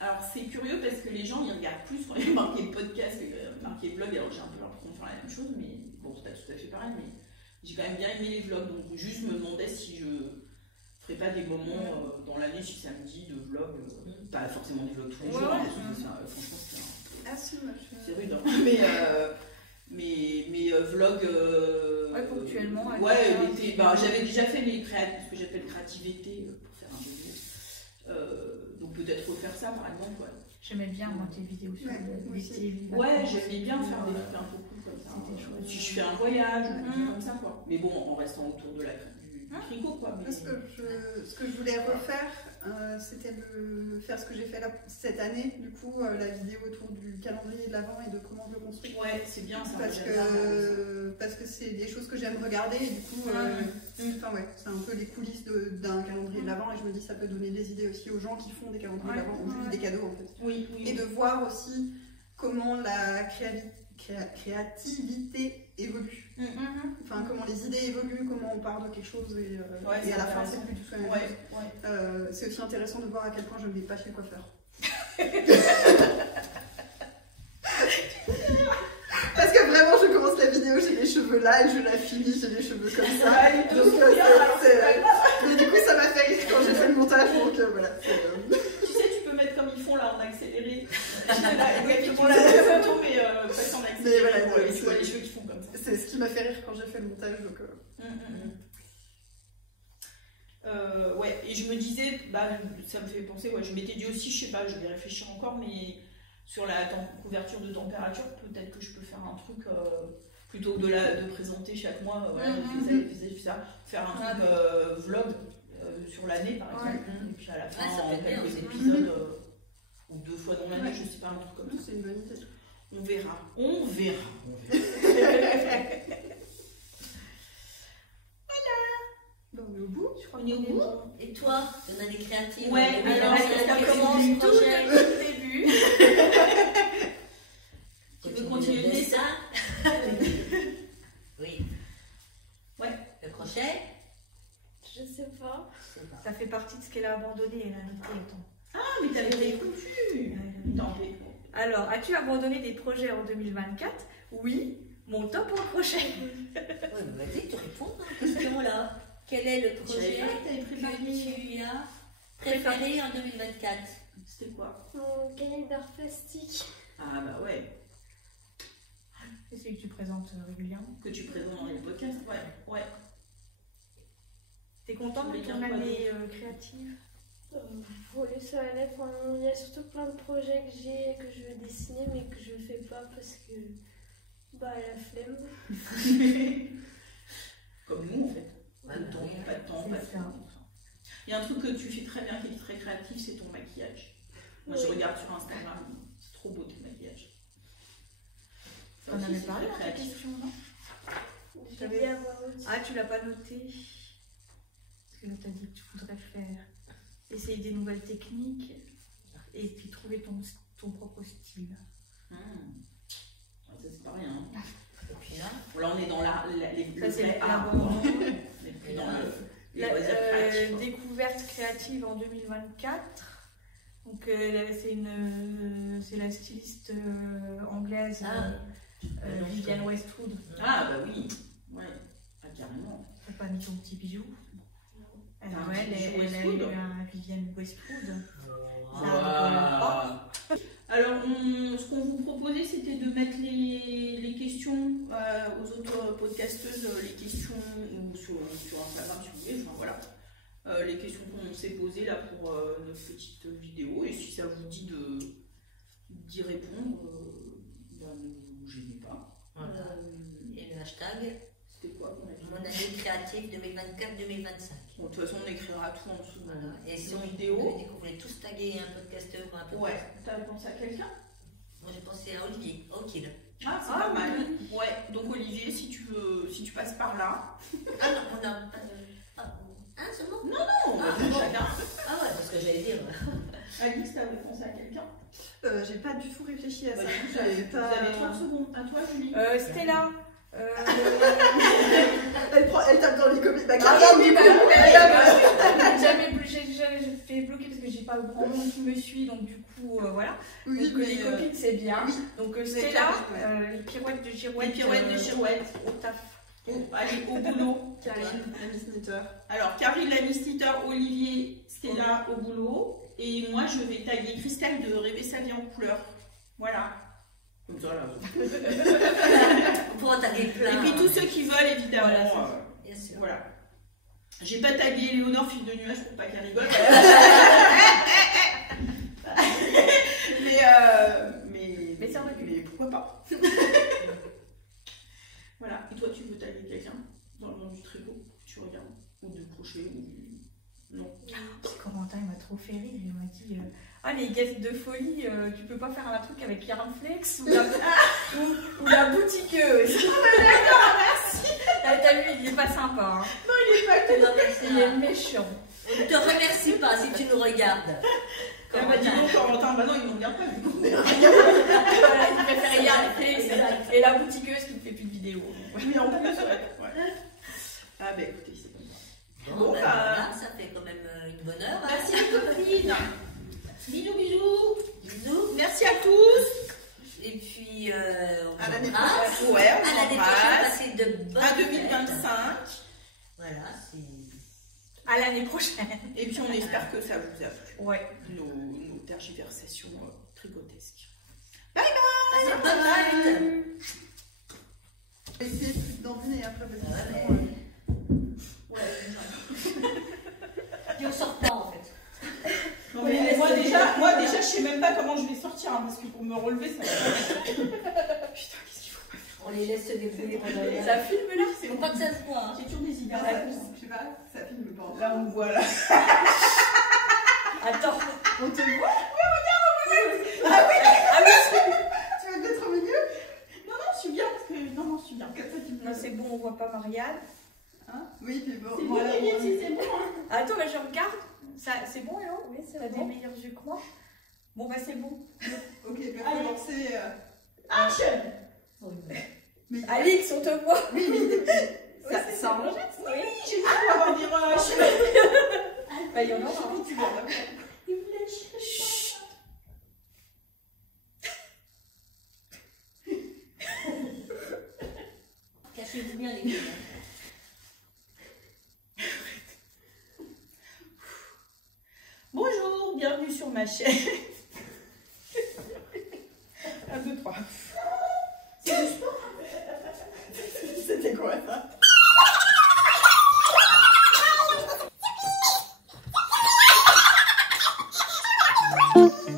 Alors c'est curieux parce que les gens ils regardent plus quand il y a marqué podcast que marqué vlog. Alors j'ai un peu l'impression de faire la même chose, mais bon, c'est pas tout à fait pareil. Mais j'ai quand même bien aimé les vlogs. Donc juste me demandais si je ferais pas des moments dans l'année, si ça me dit, de vlog. Pas forcément des vlogs tous les jours. Hein, franchement, c'est rude. Hein. Mais vlog. Ouais, ponctuellement. Ouais, l'été. J'avais déjà fait ce que j'appelle créativité pour faire un vidéo. Donc peut-être refaire ça par exemple. Ouais. J'aimais bien moi tes vidéos sur l'été. Ouais, j'aimais bien faire des trucs un peu cool comme ça. Si je fais un voyage ou des trucs comme ça quoi. Mais bon, en restant autour de du tricot quoi. Mais... ce que je voulais refaire, c'était de faire ce que j'ai fait cette année, du coup, la vidéo autour du calendrier de l'Avent et de comment je le construis. Ouais, c'est bien ça. Parce que c'est des choses que j'aime regarder et du coup, enfin ouais, c'est un peu les coulisses d'un calendrier de l'Avent et je me dis ça peut donner des idées aussi aux gens qui font des calendriers de l'Avent ou juste des cadeaux en fait. Oui. Et de voir aussi comment la créativité évolue. Enfin, comment les idées évoluent, comment on part de quelque chose et à la fin, c'est plus du tout la même chose. C'est aussi intéressant de voir à quel point je ne vais pas chez le coiffeur. Parce que vraiment, je commence la vidéo, j'ai les cheveux là et je la finis, j'ai les cheveux comme ça. Donc, mais du coup, ça m'a fait rire quand j'ai fait le montage. Donc voilà. Tu sais, tu peux mettre comme ils font là en accéléré. Exactement la même photo, mais pas en accéléré. Mais voilà, tu vois les cheveux qui font comme ça. C'est ce qui m'a fait rire quand j'ai fait le montage. Donc, ouais, et je me disais, ça me fait penser, je m'étais dit aussi, je sais pas, je vais réfléchir encore, mais sur la couverture de température, peut-être que je peux faire un truc plutôt de présenter chaque mois, j'ai fait ça, faire un truc vlog sur l'année par exemple, et puis à la fin, quelques épisodes, ou 2 fois dans l'année, je sais pas, un truc comme ça. C'est une bonne idée. On verra. On verra. On est au bout. Je crois On est au bout. Et toi, ton année créative? Ouais, alors on commence tout le début. Tu veux continuer le dessin? Oui. Ouais. Le crochet? Je sais pas. Ça fait partie de ce qu'elle a abandonné, elle a noté. Ah, mais t'avais réécoutu. Alors, as-tu abandonné des projets en 2024? Oui, mon top en crochet. Oui, mais vas-y, tu réponds à la question là. Quel est le projet que tu as préféré en 2024? C'était quoi? Mon cahier d'art plastique. Ah bah ouais. C'est celui que tu présentes régulièrement. Que tu présentes dans les podcasts, ouais. T'es contente de ton année créative? Oui, ça allait. Enfin, il y a surtout plein de projets que j'ai, que je veux dessiner, mais que je ne fais pas parce que la flemme. Comme nous en fait. Pas de temps, C'est pas de temps. Il y a un truc que tu fais très bien qui est très créatif, c'est ton maquillage. Moi je regarde sur Instagram, c'est trop beau tes maquillages. Ça On aussi, avait c'est parlé très de ta créatif. question, non? Je vais bien avoir aussi. Ah, tu l'as pas noté? Parce que là, t'as dit que tu voudrais faire essayer des nouvelles techniques et puis trouver ton propre style. Ça c'est pas rien. Et puis là, On est dans Ça, c'est vrai la art. et là, découverte créative en 2024. Donc c'est la styliste anglaise Vivienne Westwood. Ah bah oui, ouais, carrément. T'as pas mis ton petit bijou? Elle T'as un a petit bijou eu Westwood. un Vivienne Westwood. Alors, ce qu'on vous proposait, c'était de mettre les questions aux autres podcasteuses, les questions ou sur Instagram si vous voulez, enfin voilà, les questions qu'on s'est posées là pour notre petite vidéo. Et si ça vous dit d'y répondre, ne vous gênez pas. voilà. Et le hashtag, c'était quoi qu'on a dit? mon année créative 2024-2025. Bon, de toute façon, on écrira tout en dessous de Voilà. Et si nos on vidéos. vous voulez tous taguer un podcasteur ou un peu. Ouais, t'as pensé à quelqu'un? Moi j'ai pensé à Olivier, Okil. Ah, c'est pas mal. Ouais, donc Olivier, si tu passes par là. Ah non, on a pas de. Ah, seulement? Non, Ah, bon. bon. Chacun. Ah ouais, parce que j'allais dire. Alice, t'avais pensé à quelqu'un? J'ai pas du tout réfléchi à ça. Vous avez 30 secondes. À toi, Julie. Stella. Elle tape dans les copies. J'ai fait bloquer parce que j'ai pas grand monde qui me suit, donc du coup voilà. Oui, Donc les copines c'est bien. oui. Donc Mais Stella, Karine, les pirouettes de girouette. Les pirouettes de girouette. Au taf. Allez, au boulot. Karine, la Miss Knitter. Alors, Karine, la Miss Knitter, Olivier, Stella, au boulot. Et moi, je vais taguer Christelle de Rêver sa vie en couleur. Voilà. Comme ça, là. On pourra taguer plein. Et puis tous ceux qui veulent, évidemment. Voilà, bien sûr. Voilà. J'ai pas tagué Léonore, fille de nuage, pour pas qu'elle rigole. mais ça aurait pu. Mais pourquoi pas. Voilà. Et toi, tu veux taguer quelqu'un dans le monde du tricot? Tu regardes? Ou du crochet? Ou... Non. Ce commentaire m'a trop fait rire. Il m'a dit les guests de folie, tu peux pas faire un truc avec Yarnflex ou la boutiqueuse. D'accord, merci. T'as vu, il est pas sympa. Hein. Non, il est pas Non, mais c'est Il est méchant. On ne te remercie pas si tu nous regardes. Elle m'a dit non, Corentin, bah non, ils ne me regardent pas, du coup. Voilà, il préfère y aller. Et la boutiqueuse qui ne fait plus de vidéos. Oui, en plus, ouais. Ah, bah écoutez, c'est bon. Bon, ben voilà, ça fait quand même une bonne heure. Hein. Merci les copines. Bisous, bisous. Bisous. Merci à tous. Et puis, on À l'année embrasse. Ouais, À l'année prochaine, passez de bonnes à fêtes. 2025. Voilà, c'est... À l'année prochaine. Et puis on espère que ça vous a plu. Ouais. Nos tergiversations tricotesques. Passez de bonnes fêtes. Je vais essayer plus d'emmener après parce que Ouais, sinon, Et on sort pas en fait. Non, mais moi déjà, je sais même pas comment je vais sortir hein, parce que pour me relever, ça va. Putain, qu'est-ce qu'il faut pas faire? On les laisse se débrouiller pendant les... Ça filme là? Faut pas que ça se voit. Hein. J'ai toujours des idées. ça, je sais pas, ça filme pas. Là, on voit là. Attends. On te voit? Ah oui. Tu veux être au milieu? Non, je suis bien parce que non, je suis bien. Comme ça, tu peux. Non, c'est bon, on voit pas Marianne. Hein? Oui, puis bon. C'est bon, voilà, Liliane, bon. si c'est bon. Hein. Attends, mais je regarde. C'est bon, Hello? Oui, c'est T'as des bon. meilleurs yeux que moi? Bon, bah c'est bon. Ok, je vais Allez. commencer. Action. Mais... Alix, on te voit. ça enregistre? Oui, j'ai dit qu'on va avoir des rushs. Bah, il y en a un. Tu vas là. Chut. Cachez-vous bien les gars. Bonjour, bienvenue sur ma chaîne. 1, 2, 3. C'est du sport? C'était quoi ça? Thank you.